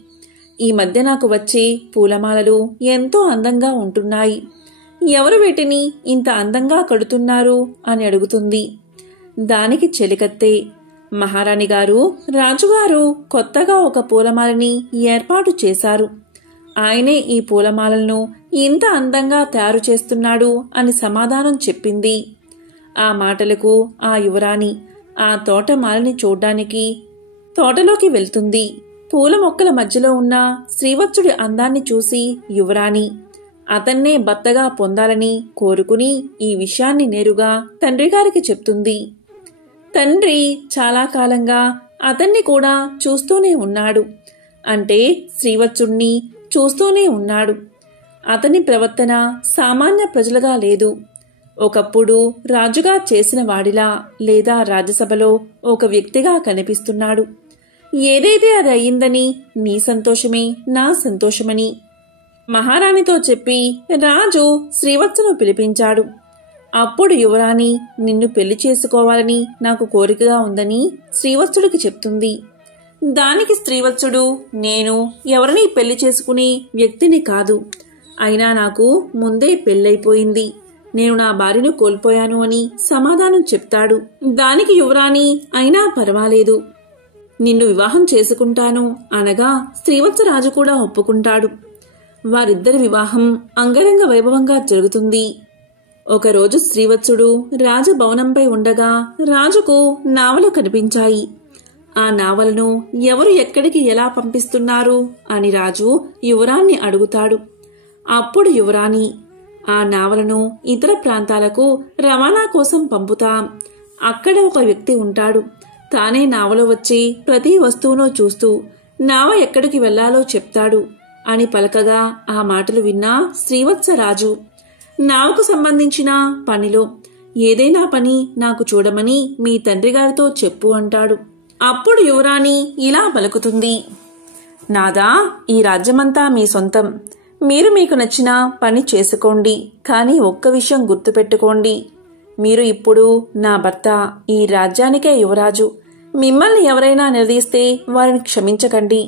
ఈ మధ్య నాకు వచ్చే పూలమాలలు ఎంతో అందంగా ఉంటున్నాయి. ఎవరు వీటిని ఇంత అందంగా కడుతున్నారు అని అడుగుతుంది. దానికి చెలికత్తే, మహారాణి గారు, రాజుగారు కొత్తగా ఒక పూలమాలని ఏర్పాటు చేశారు. ఆయనే ఈ పూలమాలను ఇంత అందంగా తయారు చేస్తున్నాడు అని సమాధానం చెప్పింది. ఆ మాటలకు ఆ యువరాణి ఆ తోటమాలని చూడ్డానికి తోటలోకి వెళ్తుంది. పూల మొక్కల మధ్యలో ఉన్న శ్రీవత్సుడి అందాన్ని చూసి యువరాణి అతన్నే భర్తగా పొందాలని కోరుకుని ఈ విషయాన్ని నేరుగా తండ్రిగారికి చెప్తుంది. తండ్రి చాలా కాలంగా అతన్ని కూడా చూస్తూనే ఉన్నాడు. అంటే శ్రీవత్సుణ్ణి చూస్తూనే ఉన్నాడు. అతని ప్రవర్తన సామాన్య ప్రజలుగా లేదు. ఒకప్పుడు రాజుగా చేసిన వాడిలా లేదా రాజ్యసభలో ఒక వ్యక్తిగా కనిపిస్తున్నాడు. ఏదైతే అది అయ్యిందని నీ సంతోషమే నా సంతోషమని మహారాణితో చెప్పి రాజు శ్రీవత్సను పిలిపించాడు. అప్పుడు యువరాణి నిన్ను పెళ్లి చేసుకోవాలని నాకు కోరికగా ఉందని శ్రీవత్సుడికి చెప్తుంది. దానికి శ్రీవత్సుడు, నేను ఎవరిని పెళ్లి చేసుకునే వ్యక్తిని కాదు. అయినా నాకు ముందే పెళ్ళైపోయింది. నేను నా భార్యను కోల్పోయాను అని సమాధానం చెప్తాడు. దానికి యువరాణి, అయినా పర్వాలేదు, నిన్ను వివాహం చేసుకుంటాను అనగా శ్రీవత్సరాజు కూడా ఒప్పుకుంటాడు. వారిద్దరి వివాహం అంగరంగ వైభవంగా జరుగుతుంది. ఒకరోజు శ్రీవత్సుడు రాజభవనంపై ఉండగా రాజుకు నావలు కనిపించాయి. ఆ నావలను ఎవరు ఎక్కడికి ఎలా పంపిస్తున్నారు అని రాజు యువరాణ్ణి అడుగుతాడు. అప్పుడు యువరాణి, ఆ నావలను ఇతర ప్రాంతాలకు రవాణా కోసం పంపుతాం. అక్కడ ఒక వ్యక్తి ఉంటాడు. తానే నావలో వచ్చి ప్రతి వస్తువును చూస్తూ నావ ఎక్కడికి వెళ్లాలో చెప్తాడు అని పలకగా ఆ మాటలు విన్న శ్రీవత్సరాజు, నావకు సంబంధించిన పనిలో ఏదైనా పని నాకు చూడమని మీ తండ్రి గారితో చెప్పు అంటాడు. అప్పుడు యువరాణి ఇలా పలుకుతుంది, నాదా, ఈ రాజ్యమంతా మీ సొంతం. మీరు మీకు నచ్చిన పని చేసుకోండి. కానీ ఒక్క విషయం గుర్తుపెట్టుకోండి, మీరు ఇప్పుడు నా భర్త, ఈ రాజ్యానికే యువరాజు. మిమ్మల్ని ఎవరైనా నిలదీస్తే వారిని క్షమించకండి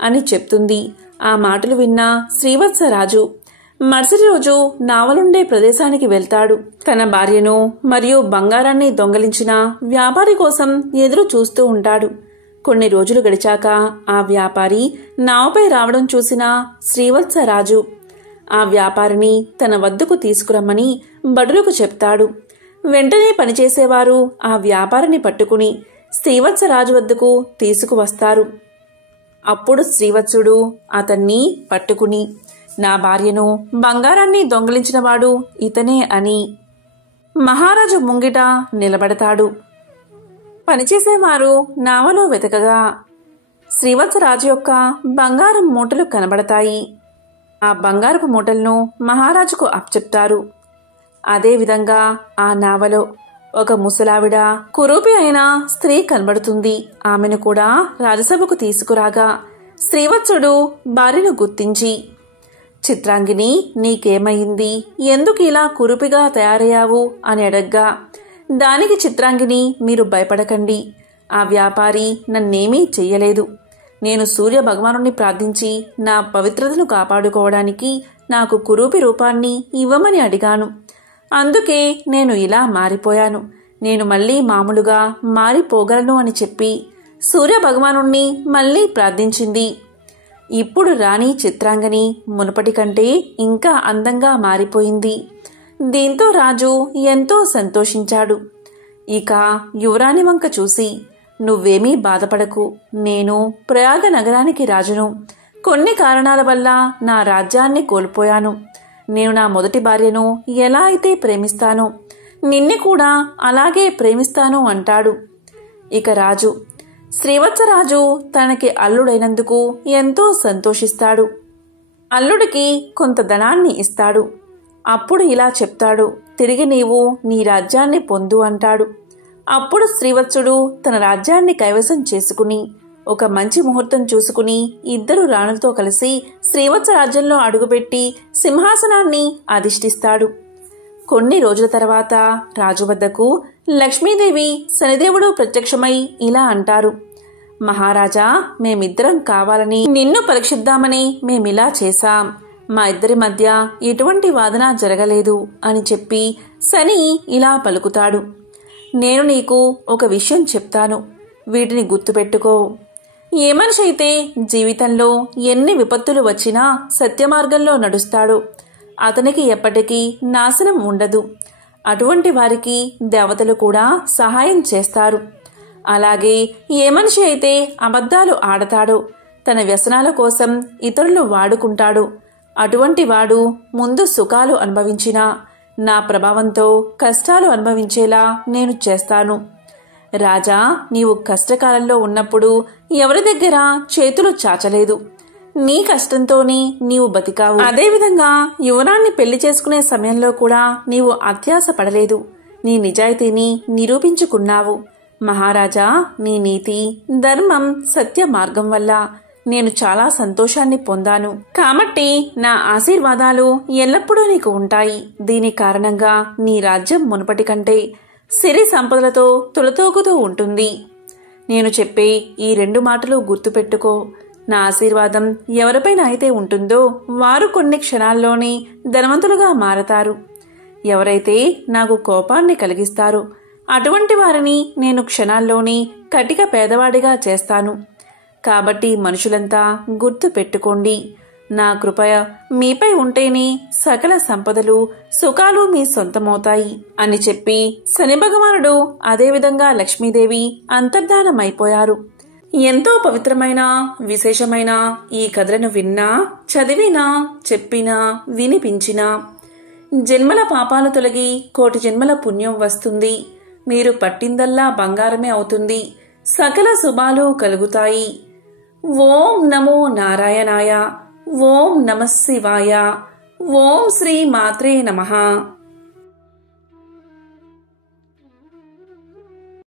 అని చెప్తుంది. ఆ మాటలు విన్న శ్రీవత్సరాజు మరుసటి రోజు నావలుండే ప్రదేశానికి వెళ్తాడు. తన భార్యను మరియు బంగారాన్ని దొంగలించిన వ్యాపారి కోసం ఎదురు చూస్తూ ఉంటాడు. కొన్ని రోజులు గడిచాక ఆ వ్యాపారి నావపై రావడం చూసిన శ్రీవత్సరాజు ఆ వ్యాపారిని తన వద్దకు తీసుకురమ్మని భటులకు చెప్తాడు. వెంటనే పనిచేసేవారు ఆ వ్యాపారిని పట్టుకుని శ్రీవత్సరాజు వద్దకు తీసుకువస్తారు. అప్పుడు శ్రీవత్సుడు అతన్ని పట్టుకుని, నా భార్యను బంగారాన్ని దొంగిలించినవాడు ఇతనే అని మహారాజు ముంగిట నిలబడతాడు. పనిచేసేవారు నావలో వెతకగా శ్రీవత్సరాజు యొక్క బంగారం మూటలు కనబడతాయి. ఆ బంగారపు మూటలను మహారాజుకు అప్పచెప్తారు. అదేవిధంగా ఆ నావలో ఒక ముసలావిడ, కురూపి అయిన స్త్రీ కనబడుతుంది. ఆమెను కూడా రాజసభకు తీసుకురాగా శ్రీవత్సుడు భార్యను గుర్తించి, చిత్రాంగిని, నీకేమైంది? ఎందుకు ఇలా కురూపిగా తయారయ్యావు అని అడగ్గా దానికి చిత్రాంగిని, మీరు భయపడకండి, ఆ వ్యాపారి నన్నేమీ చెయ్యలేదు. నేను సూర్య భగవానుని ప్రార్థించి నా పవిత్రతను కాపాడుకోవడానికి నాకు కురూపి రూపాన్ని ఇవ్వమని అడిగాను. అందుకే నేను ఇలా మారిపోయాను. నేను మళ్లీ మామూలుగా మారిపోగలను అని చెప్పి సూర్య భగవానుణ్ణి మళ్లీ ప్రార్థించింది. ఇప్పుడు రాణి చిత్రాంగని మునుపటి కంటే ఇంకా అందంగా మారిపోయింది. దీంతో రాజు ఎంతో సంతోషించాడు. ఇక యువరాణి వంక చూసి, నువ్వేమీ బాధపడకు, నేను ప్రయాగ నగరానికి రాజును. కొన్ని కారణాల వల్ల నా రాజ్యాన్ని కోల్పోయాను. నేను నా మొదటి భార్యను ఎలా అయితే ప్రేమిస్తానో నిన్ను కూడా అలాగే ప్రేమిస్తాను అంటాడు. ఇక రాజు శ్రీవత్సరాజు తనకి అల్లుడైనందుకు ఎంతో సంతోషిస్తాడు. అల్లుడికి కొంత ధనాన్ని ఇస్తాడు. అప్పుడు ఇలా చెప్తాడు, తిరిగి నీవు నీ రాజ్యాన్ని పొందు అంటాడు. అప్పుడు శ్రీవత్సుడు తన రాజ్యాన్ని కైవసం చేసుకుని ఒక మంచి ముహూర్తం చూసుకుని ఇద్దరు రాణులతో కలిసి శ్రీవత్స రాజ్యంలో అడుగుపెట్టి సింహాసనాన్ని అధిష్ఠిస్తాడు. కొన్ని రోజుల తర్వాత రాజు వద్దకు లక్ష్మీదేవి, శనిదేవుడు ప్రత్యక్షమై ఇలా అంటారు, మహారాజా, మేమిద్దరం కావాలని నిన్ను పరీక్షిద్దామని మేమిలా చేశాం. మా ఇద్దరి మధ్య ఎటువంటి వాదన జరగలేదు అని చెప్పి శని ఇలా పలుకుతాడు, నేను నీకు ఒక విషయం చెప్తాను, వీటిని గుర్తుపెట్టుకో. ఏ మనిషి అయితే జీవితంలో ఎన్ని విపత్తులు వచ్చినా సత్యమార్గంలో నడుస్తాడో అతనికి ఎప్పటికీ నాశనం ఉండదు. అటువంటి వారికి దేవతలు కూడా సహాయం చేస్తారు. అలాగే ఏ మనిషి అయితే అబద్ధాలు ఆడతాడో, తన వ్యసనాల కోసం ఇతరులు వాడుకుంటాడో అటువంటి వాడు ముందు సుఖాలు అనుభవించినా నా ప్రభావంతో కష్టాలు అనుభవించేలా నేను చేస్తాను. రాజా, నీవు కష్టకాలంలో ఉన్నప్పుడు ఎవరి దగ్గర చేతులు చాచలేదు. నీ కష్టంతోనే నీవు బతికావు. అదేవిధంగా యువరాన్ని పెళ్లి చేసుకునే సమయంలో కూడా నీవు అత్యాశ పడలేదు. నీ నిజాయితీని నిరూపించుకున్నావు. మహారాజా, నీ నీతి, ధర్మం, సత్య మార్గం వల్ల నేను చాలా సంతోషాన్ని పొందాను. కాబట్టి నా ఆశీర్వాదాలు ఎల్లప్పుడూ నీకు ఉంటాయి. దీని కారణంగా నీ రాజ్యం మునుపటి కంటే సిరి సంపదలతో తులతూగుతూ ఉంటుంది. నేను చెప్పే ఈ 2 మాటలు గుర్తుపెట్టుకో. నా ఆశీర్వాదం ఎవరిపైన అయితే ఉంటుందో వారు కొన్ని క్షణాల్లోనే ధనవంతులుగా మారతారు. ఎవరైతే నాకు కోపాన్ని కలిగిస్తారో అటువంటి వారిని నేను క్షణాల్లోనే కటిక పేదవాడిగా చేస్తాను. కాబట్టి మనుషులంతా గుర్తు పెట్టుకోండి. నా కృప మీపై ఉంటేనే సకల సంపదలు సుఖాలు మీ సొంతమవుతాయి అని చెప్పి శని భగవానుడు అదేవిధంగా లక్ష్మీదేవి అంతర్ధానమైపోయారు. ఎంతో పవిత్రమైన విశేషమైన ఈ కథలను విన్నా, చదివినా, చెప్పినా, వినిపించినా జన్మల పాపాలు తొలగి 1,000,000 జన్మల పుణ్యం వస్తుంది. మీరు పట్టిందల్లా బంగారమే అవుతుంది. సకల శుభాలు కలుగుతాయి. ఓం నమో నారాయణాయ. ఓం నమః శివాయ. ఓం శ్రీ మాత్రే నమః.